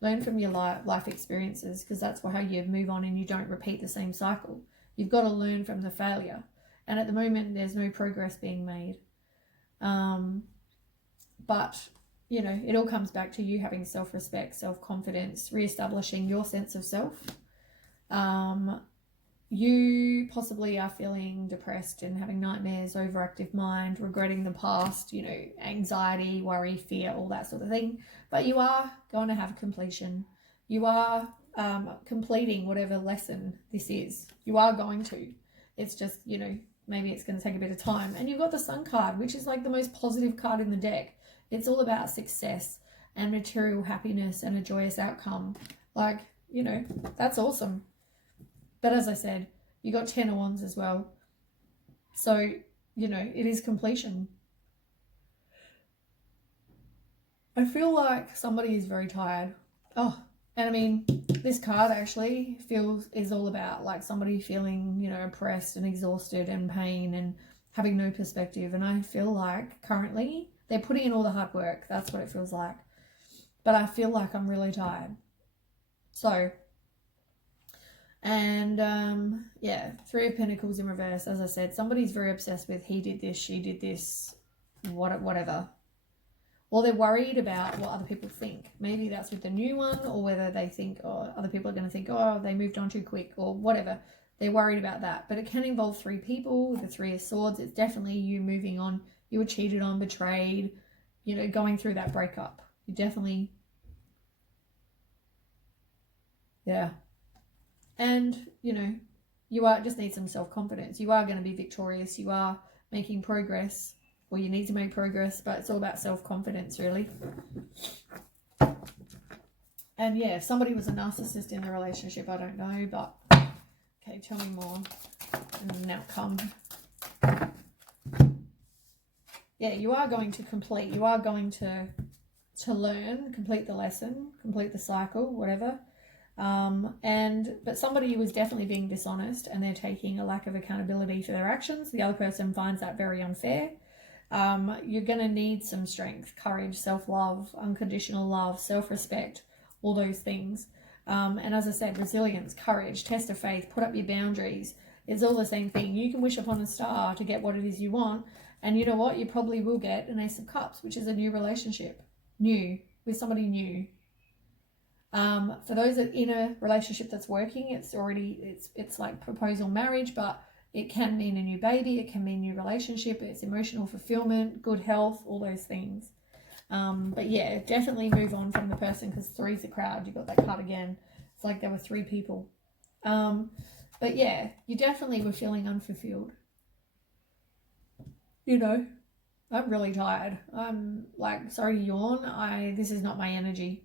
Learn from your life experiences, because that's how you move on and you don't repeat the same cycle. You've got to learn from the failure. And at the moment, there's no progress being made. But you know, it all comes back to you having self-respect, self-confidence, re-establishing your sense of self. You possibly are feeling depressed and having nightmares, overactive mind, regretting the past, you know, anxiety, worry, fear, all that sort of thing. But you are going to have completion. You are completing whatever lesson this is. You are going to. It's just, you know, maybe it's going to take a bit of time. And you've got the Sun card, which is like the most positive card in the deck. It's all about success and material happiness and a joyous outcome. Like, you know, that's awesome. But as I said, you got 10 of Wands as well. So, you know, it is completion. I feel like somebody is very tired. Oh, and I mean, this card actually is all about like somebody feeling, you know, oppressed and exhausted and pain and having no perspective. And I feel like currently they're putting in all the hard work. That's what it feels like. But I feel like I'm really tired. So, and yeah, Three of Pentacles in reverse. As I said, somebody's very obsessed with he did this, she did this, whatever. Or they're worried about what other people think. Maybe that's with the new one, or whether they think, oh, other people are going to think, oh, they moved on too quick, or whatever. They're worried about that. But it can involve three people. The Three of Swords, it's definitely you moving on. You were cheated on, betrayed, you know, going through that breakup. You definitely, yeah. And, you know, you just need some self-confidence. You are going to be victorious. You are making progress, or you need to make progress, but it's all about self-confidence, really. And yeah, if somebody was a narcissist in the relationship, I don't know, but okay, tell me more. And an outcome. Yeah, you are going to complete. You are going to learn, complete the lesson, complete the cycle, whatever. But somebody was definitely being dishonest, and they're taking a lack of accountability for their actions. The other person finds that very unfair. You're going to need some strength, courage, self-love, unconditional love, self-respect, all those things. And as I said, resilience, courage, test of faith, put up your boundaries. It's all the same thing. You can wish upon a star to get what it is you want. And you know what? You probably will get an Ace of Cups, which is a new relationship. New, with somebody new. For those that in a relationship that's working, it's like proposal marriage, but it can mean a new baby, it can mean new relationship, it's emotional fulfillment, good health, all those things. But yeah, definitely move on from the person, because 3's a crowd. You got that card again. It's like there were 3 people. But yeah, you definitely were feeling unfulfilled. You know, I'm really tired. I'm like, sorry to yawn. This is not my energy.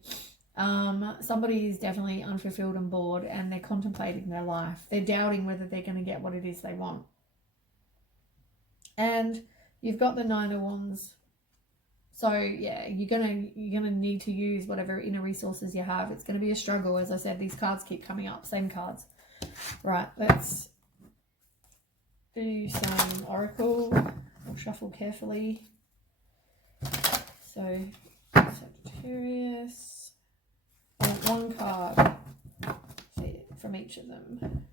Somebody is definitely unfulfilled and bored, and they're contemplating their life. They're doubting whether they're going to get what it is they want. And you've got the 9 of Wands. So yeah, you're gonna need to use whatever inner resources you have. It's going to be a struggle. As I said, these cards keep coming up, same cards. Right, let's do some oracle. I'll shuffle carefully. So Sagittarius. I want one card from each of them.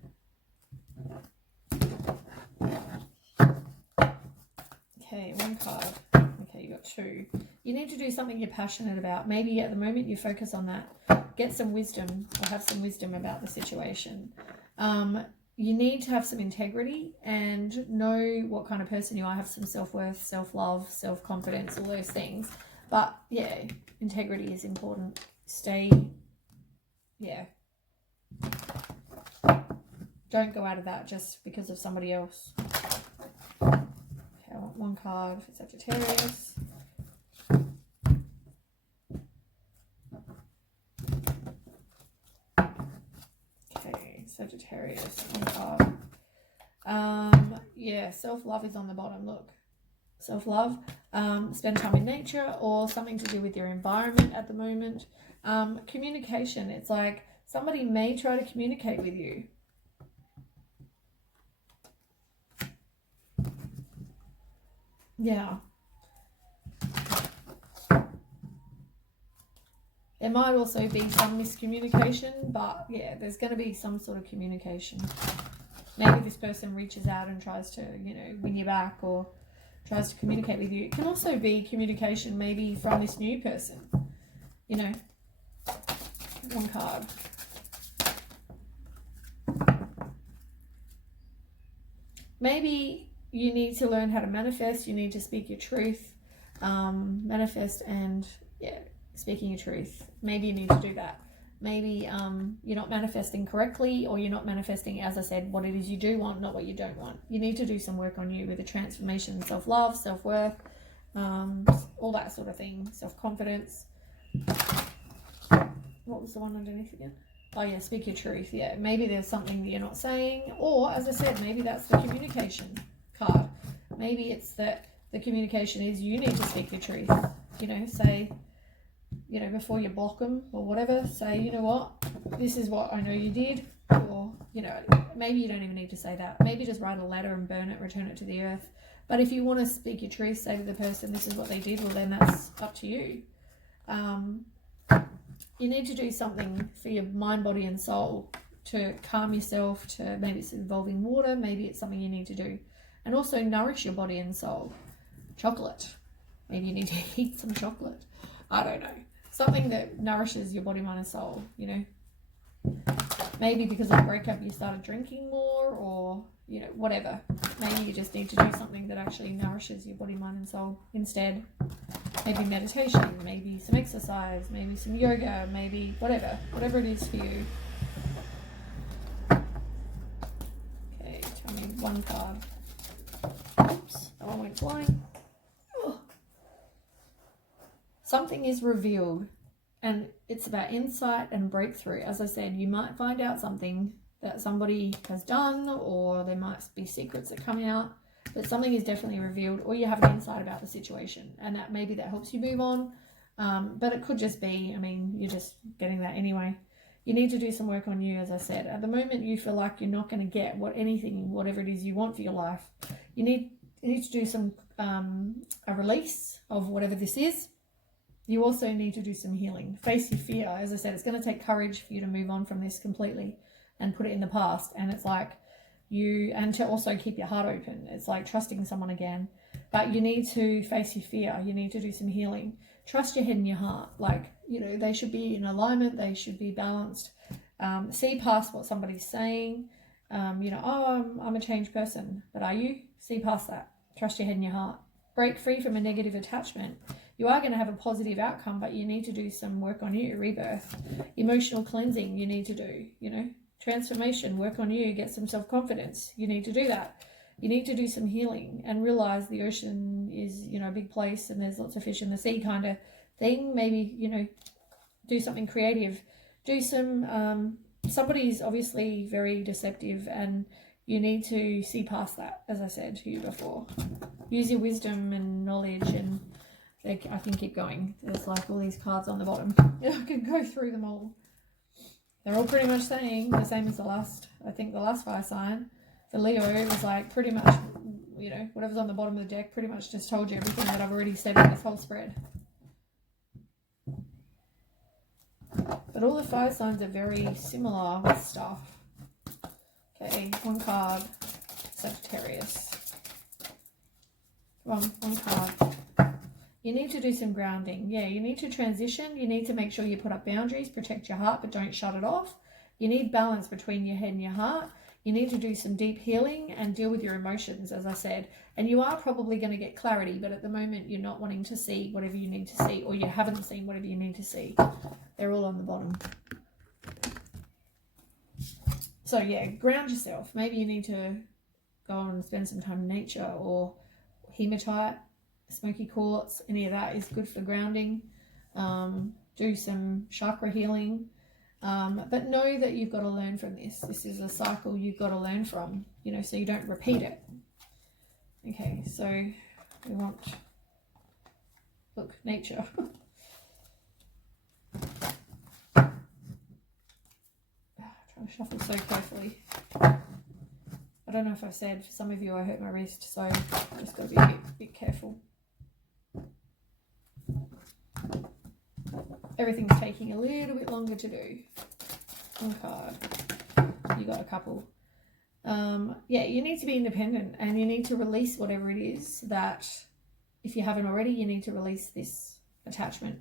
Okay, one card. Okay, you got 2. You need to do something you're passionate about. Maybe at the moment you focus on that. Get some wisdom, or have some wisdom about the situation. You need to have some integrity and know what kind of person you are. Have some self-worth, self-love, self-confidence, all those things. But yeah, integrity is important. Don't go out of that just because of somebody else. Okay, I want one card for Sagittarius. Okay, Sagittarius, one card. Yeah, self-love is on the bottom, look. Self-love, spend time in nature, or something to do with your environment at the moment. Communication, it's like somebody may try to communicate with you. Yeah. There might also be some miscommunication, but yeah, there's going to be some sort of communication. Maybe this person reaches out and tries to, win you back, or tries to communicate with you. It can also be communication maybe from this new person. One card. Maybe you need to learn how to manifest. You need to speak your truth. Manifest and, speaking your truth. Maybe you need to do that. Maybe you're not manifesting correctly, or you're not manifesting, as I said, what it is you do want, not what you don't want. You need to do some work on you with a transformation, self-love, self-worth, all that sort of thing, self-confidence. What was the one underneath again? Oh yeah, speak your truth. Yeah, maybe there's something that you're not saying, or as I said, maybe that's the communication card. Maybe it's that the communication is you need to speak your truth. Say, before you block them or whatever, say, you know what, this is what I know you did, or, maybe you don't even need to say that. Maybe just write a letter and burn it, return it to the earth. But if you want to speak your truth, say to the person, this is what they did, well, then that's up to you. You need to do something for your mind, body, and soul to calm yourself, maybe it's involving water, maybe it's something you need to do. And also nourish your body and soul. Chocolate. Maybe you need to eat some chocolate. I don't know. Something that nourishes your body, mind, and soul, Maybe because of a breakup you started drinking more, or, whatever. Maybe you just need to do something that actually nourishes your body, mind, and soul instead. Maybe meditation, maybe some exercise, maybe some yoga, maybe whatever it is for you. Okay, tell me one card. Oops, that one went flying. Something is revealed, and it's about insight and breakthrough. As I said, you might find out something that somebody has done, or there might be secrets that come out, but something is definitely revealed, or you have an insight about the situation, and that maybe that helps you move on. But it could just be, I mean, you're just getting that anyway. You need to do some work on you, as I said. At the moment, you feel like you're not going to get whatever it is you want for your life. You need to do some a release of whatever this is. You also need to do some healing. Face your fear. As I said, it's going to take courage for you to move on from this completely and put it in the past. And it's like and to also keep your heart open. It's like trusting someone again. But you need to face your fear. You need to do some healing. Trust your head and your heart. Like, they should be in alignment. They should be balanced. See past what somebody's saying. I'm a changed person. But are you? See past that. Trust your head and your heart. Break free from a negative attachment. You are going to have a positive outcome, but you need to do some work on you. Rebirth. Emotional cleansing you need to do. Transformation. Work on you. Get some self-confidence. You need to do that. You need to do some healing and realize the ocean is, a big place and there's lots of fish in the sea kind of thing. Maybe, do something creative. Do some, somebody's obviously very deceptive, and you need to see past that, as I said to you before. Use your wisdom and knowledge, and I can keep going. There's like all these cards on the bottom. I can go through them all. They're all pretty much saying the same as the last fire sign. For Leo, it was like pretty much, whatever's on the bottom of the deck pretty much just told you everything that I've already said in this whole spread. But all the fire signs are very similar with stuff. Okay, one card, Sagittarius. One card. You need to do some grounding. Yeah, you need to transition. You need to make sure you put up boundaries, protect your heart, but don't shut it off. You need balance between your head and your heart. You need to do some deep healing and deal with your emotions, as I said. And you are probably going to get clarity, but at the moment you're not wanting to see whatever you need to see, or you haven't seen whatever you need to see. They're all on the bottom. So yeah, ground yourself. Maybe you need to go and spend some time in nature, or hematite, smoky quartz, any of that is good for grounding. Do some chakra healing. But know that you've got to learn from this. This is a cycle you've got to learn from, so you don't repeat it. Okay, so we want, nature. Trying to shuffle so carefully. I don't know if I've said, for some of you I hurt my wrist, so I've just got to be a bit careful. Everything's taking a little bit longer to do. One card. You got a couple. Yeah, you need to be independent, and you need to release whatever it is that, if you haven't already, you need to release this attachment.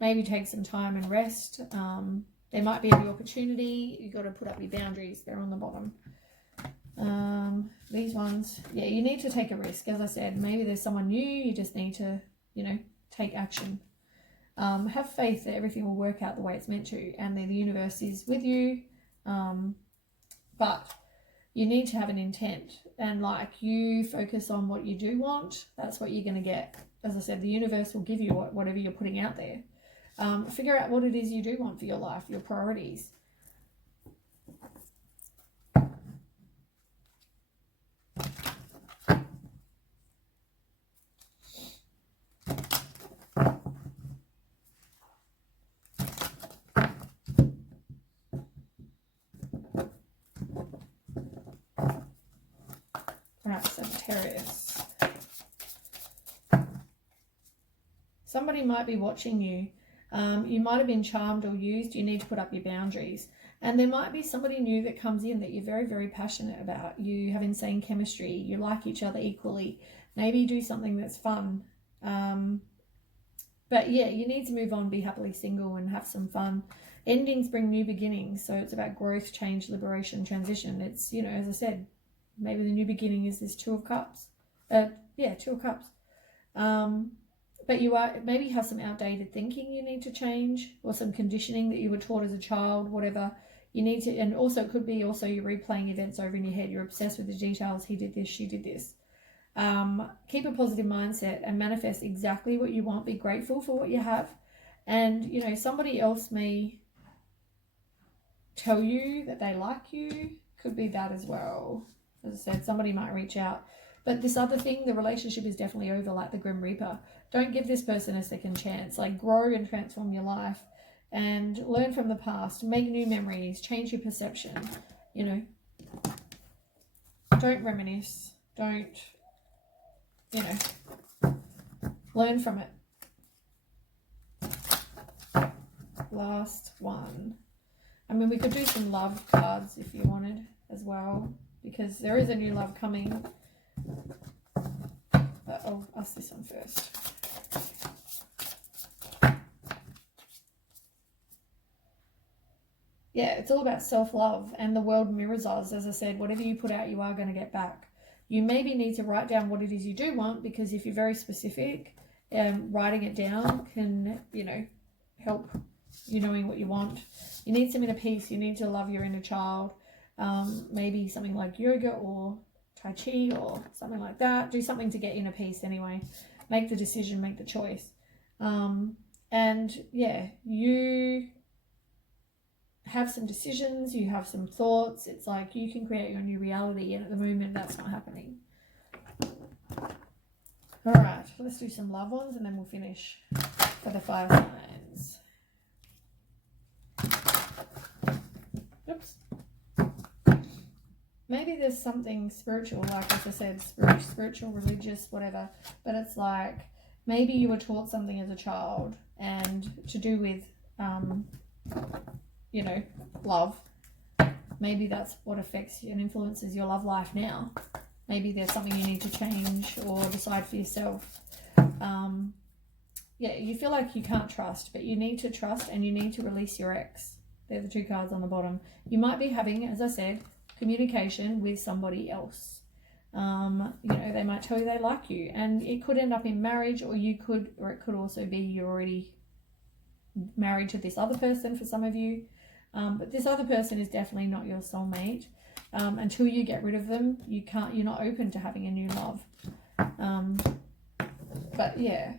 Maybe take some time and rest. There might be a new opportunity. You've got to put up your boundaries. They're on the bottom. These ones, yeah, you need to take a risk. As I said, maybe there's someone new. You just need to, take action. Have faith that everything will work out the way it's meant to, and that the universe is with you. But you need to have an intent, and you focus on what you do want. That's what you're going to get. As I said, the universe will give you whatever you're putting out there. Figure out what it is you do want for your life, your priorities. Alright, Sagittarius. Somebody might be watching you. You might have been charmed or used. You need to put up your boundaries. And there might be somebody new that comes in that you're very, very passionate about. You have insane chemistry. You like each other equally. Maybe do something that's fun. But yeah, you need to move on, be happily single, and have some fun. Endings bring new beginnings. So it's about growth, change, liberation, transition. It's, as I said, maybe the new beginning is this Two of Cups. Two of Cups. But maybe have some outdated thinking you need to change, or some conditioning that you were taught as a child, whatever. You need to, and also it could be also you're replaying events over in your head. You're obsessed with the details. He did this, she did this. Keep a positive mindset and manifest exactly what you want. Be grateful for what you have, And, you know, somebody else may tell you that they like you. Could be that as well. As I said, somebody might reach out. But this other thing, the relationship is definitely over, like the Grim Reaper. Don't give this person a second chance. Like, grow and transform your life and learn from the past. Make new memories. Change your perception. You know, don't reminisce. Don't, you know, learn from it. Last one. I mean, we could do some love cards if you wanted as well, because there is a new love coming. But I'll ask this one first. Yeah, it's all about self-love, and the world mirrors us. As I said, whatever you put out, you are going to get back. You maybe need to write down what it is you do want, because if you're very specific, writing it down can, you know, help you knowing what you want. You need some inner peace. You need to love your inner child. Maybe something like yoga or Tai Chi or something like that. Do something to get inner peace anyway. Make the decision, make the choice. And yeah, you have some decisions, you have some thoughts. It's like you can create your new reality, and at the moment that's not happening. All right, let's do some love ones and then we'll finish for the fire signs. Oops. Maybe there's something spiritual, like as I said, spiritual, religious, whatever, but it's like maybe you were taught something as a child and to do with you know, love. Maybe that's what affects and influences your love life now. Maybe there's something you need to change or decide for yourself. Yeah, you feel like you can't trust, but you need to trust and you need to release your ex. They're the two cards on the bottom. You might be having, as I said, communication with somebody else. You know, they might tell you they like you, and it could end up in marriage, or it could also be you're already married to this other person for some of you. But this other person is definitely not your soulmate. Until you get rid of them, you're not open to having a new love. But yeah,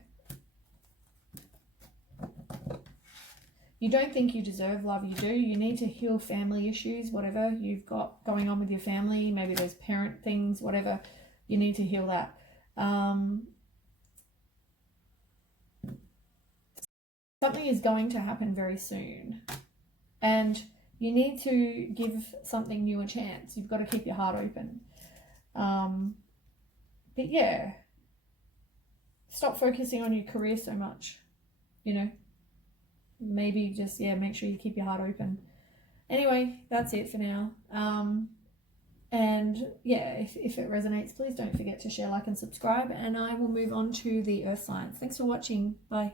you don't think you deserve love. You do. You need to heal family issues, whatever you've got going on with your family. Maybe there's parent things, whatever. You need to heal that. Something is going to happen very soon, and you need to give something new a chance. You've got to keep your heart open. But yeah, stop focusing on your career so much, you know. Maybe just, yeah, make sure you keep your heart open. Anyway, that's it for now. And yeah, if it resonates, please don't forget to share, like, and subscribe, and I will move on to the earth signs. Thanks for watching. Bye.